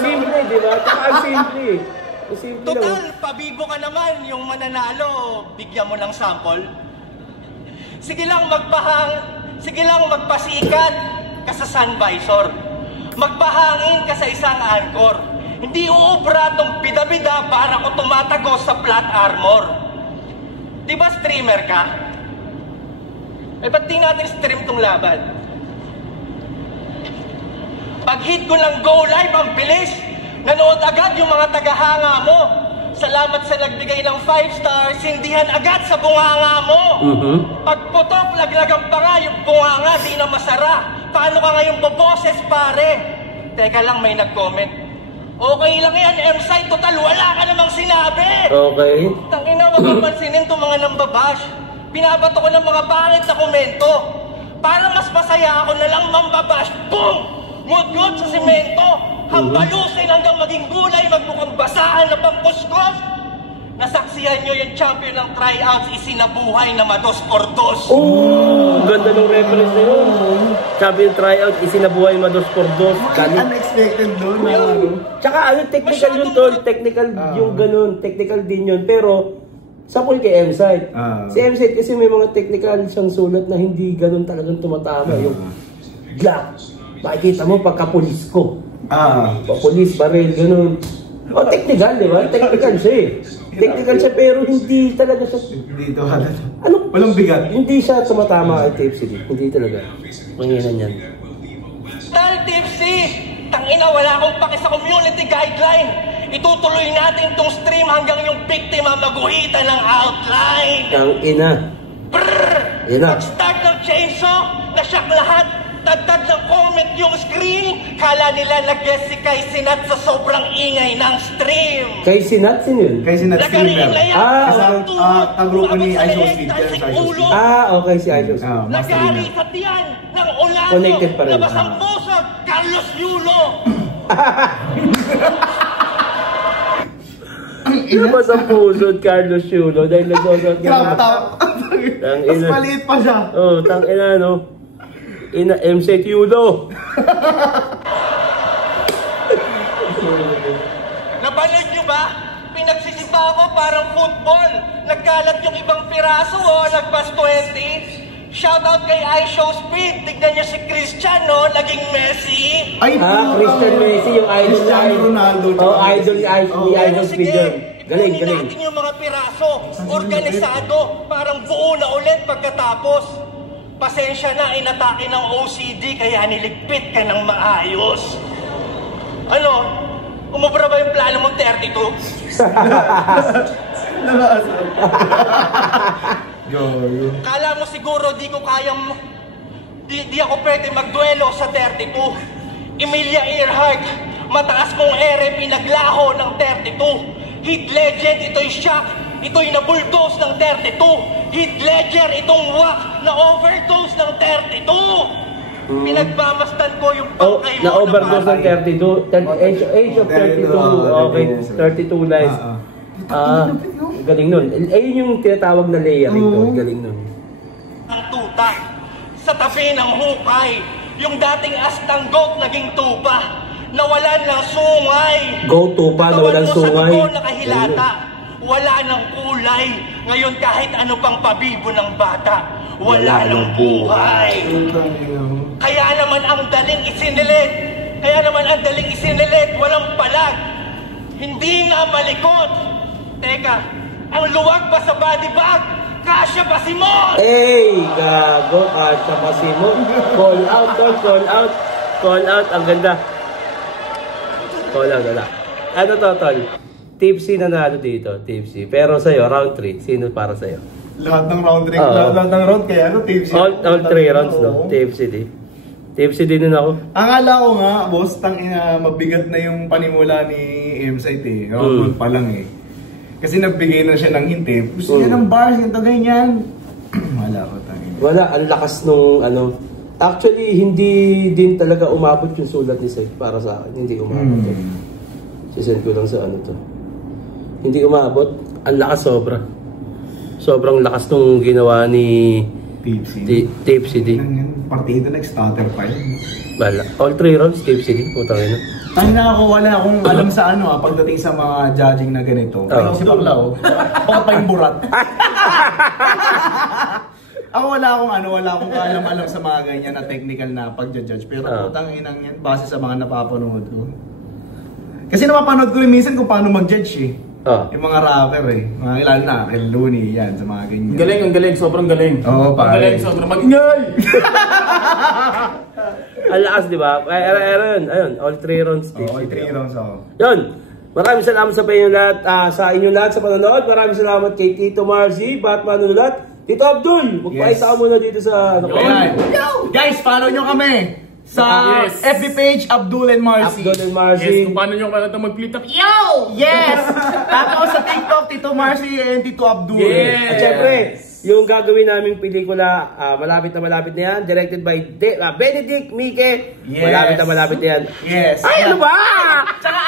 Simple, di ba? Tsaka simple. Simple Total, lang. pabibo ka naman. Yung mananalo, bigyan mo ng sample. Sige lang magpasikat ka sa Sun Visor. Magpahangin ka sa isang anchor. Hindi uubra tong bida-bida para ko tumatagos sa flat armor. Di ba streamer ka? Eh ba't di natin stream tong laban? Pag hit ko ng go live, ang bilis. Nanood agad yung mga tagahanga mo. Salamat sa nagbigay ng 5 stars, sindihan agad sa bunganga mo. Pagputok, laglagan pa nga yung bunganga, di na masara. Paano ka ngayong boboses, pare? Teka lang, may nag-comment. Okay lang yan, M-Site, total, wala ka namang sinabi. Okay. Tangina, wag kang pansinin itong mga nambabash. Binabato ko ng mga pangit na komento. Para mas masaya ako na lang mambabash. Boom! Ngud-ngud sa simento. Hampalusin hanggang maging gulay, magmukhang basaan na pangkuskus. Nasaksihan nyo yung champion ng tryouts, isinabuhay na mados por dos. Oh, ganda ng reference na yun. Champion tryout, isinabuhay mados por dos. Unexpected doon. Tsaka ano, technical yun tol. Technical yung ganun. Technical din yun. Pero, sapol kay M-Site. Si M-Site kasi may mga technical siyang sulat na hindi ganun talagang tumatama. Yung black. Makikita mo pagka-pulis ko. Police, baril, ganun. O, technical, di ba? Technical siya eh. Technical siya pero hindi talaga siya... Dito, ano? Walang bigat. Hindi siya tumatama kay Tipsy. Hindi talaga. Manginan yan. Tal Tipsy! Tangina, wala akong paki sa community guideline. Itutuloy natin tong stream hanggang yung biktima maguhitan ng outline. Tangina. Brrrr! Ina. Pag-start ng chainsaw, nasyak lahat. Tagtag ng comment yung screen. Kala nila nag-guess si Kai Sinat sa sobrang ingay ng stream. Kay Sinat? Sino yun? Kay Sinat streamer. Kagrupo ni Isos Feed. Okay, si Isos. Nagari sa tiyan ng Olano. Connected pa rin. Labas ang puso, Carlos Yulo. Labas ang puso, Carlos Yulo. Dahil nagsusot Crop top. Mas maliit pa siya. Oo, tangina no. Ina M-Site Yulo. Napanood nyo ba? Pinagsisipa ako parang football. Nagkalat yung ibang piraso o nagpas 20. Shoutout kay iShowSpeed. Tignan nyo si Christian, no? Naging Messi. Christian Messi, yung idol Cristiano Ronaldo. Idol ni iShowSpeed yun. Galing. natin yung mga piraso. Organisado. Parang buo na ulit pagkatapos. Pasensya na, inatake ng OCD kaya niligpit ka ng maayos. Ano? Umubra ba yung plano mong 32? Kala mo siguro di ko kayang... Di ako pwede magduelo sa 32. Emilia Earhart, Mataas mong ere pinaglaho ng 32. Heath Ledger, ito'y shock. Ito'y na-bulldoze ng 32. Heath Ledger, itong whack na overdose ng 32. Pinagmamastan ko yung pangkay mo na-overdose ng 32. Age of 32. Okay, 32 lives. Galing nun. Ayun yung tinatawag na layering doon. Galing nun. Ang tuta sa tabi ng hukay. Yung dating astang goat naging tupa. Nawalan ng sungay. Go tupa, nawalan sungay. Kawan mo sa dugo nakahilata. Wala ng kulay. Ngayon kahit ano pang pabibo ng bata, wala ng buhay. Kaya naman ang daling isinilit. Walang palag. Hindi nga malikot. Teka, ang luwag ba sa body bag? Kasya pa si Mon! Gago, kasya pa si Mon. Call out, tol, call out. Call out, ang ganda. Call out, wala. Ano to, tol? Tipsy na nalo dito, tipsy. Pero sa'yo, round 3, sino para sa'yo? Lahat ng round 3, lahat ng round, kaya ano, tipsy. All 3 rounds, no? Tipsy din. Tipsy din ako. Ang ala ko nga, boss, mabigat na yung panimula ni M-Site eh. Round 1 pa lang eh. Kasi nagbigay na siya ng hint eh. Gusto niya ng bars, ganito ganyan. Wala ko tangin. Wala, ang lakas nung ano. Actually, hindi din talaga umabot yung sulat ni Seth para sa akin. Hindi umabot. Sisend ko lang sa ano to. Hindi umabot. Ang lakas sobra. Sobrang lakas nung ginawa ni Tipsy D. Partido nag-starter pa yun. Wala. All 3 rounds, Tipsy D. Putang ina. Wala akong alam sa ano pagdating sa mga judging na ganito. Pero si Baklao, baka pa yung burat. Ako wala akong alam sa mga ganyan na technical na pag-judge. Pero putang inang yan, base sa mga napapanood ko. Kasi napapanood ko rin minsan kung paano mag-judge eh. Yung mga rapper eh. Mga lalo na, kay Looney, yan, sa mga ganyan. Ang galing, sobrang galing. Oo, pare. Ang galing, sobrang mag-ingay! Ang lakas, di ba? Ayun, all 3 rounds. All 3 rounds ako. Yun. Maraming salamat sa inyong lahat, sa panonood. Maraming salamat kay Tito Marcy, Batman Nulat, Tito Abdul. Magpaisa ka muna dito sa Guys, follow nyo kami sa FB page, Abdul and Marcy. Yes, kung paano nyo kaya mag-split up. Yes! Tapos sa TikTok, Tito Marcy and Tito Abdul. At syempre, yung gagawin naming pelikula, malapit na yan, directed by Benedict Mike. Malapit na yan. Yes. Ay, ano ba? Tsaka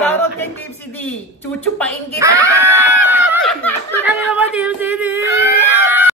shoutout kay Tipsy D. Chuchu painggit. Ano naman, Tipsy D?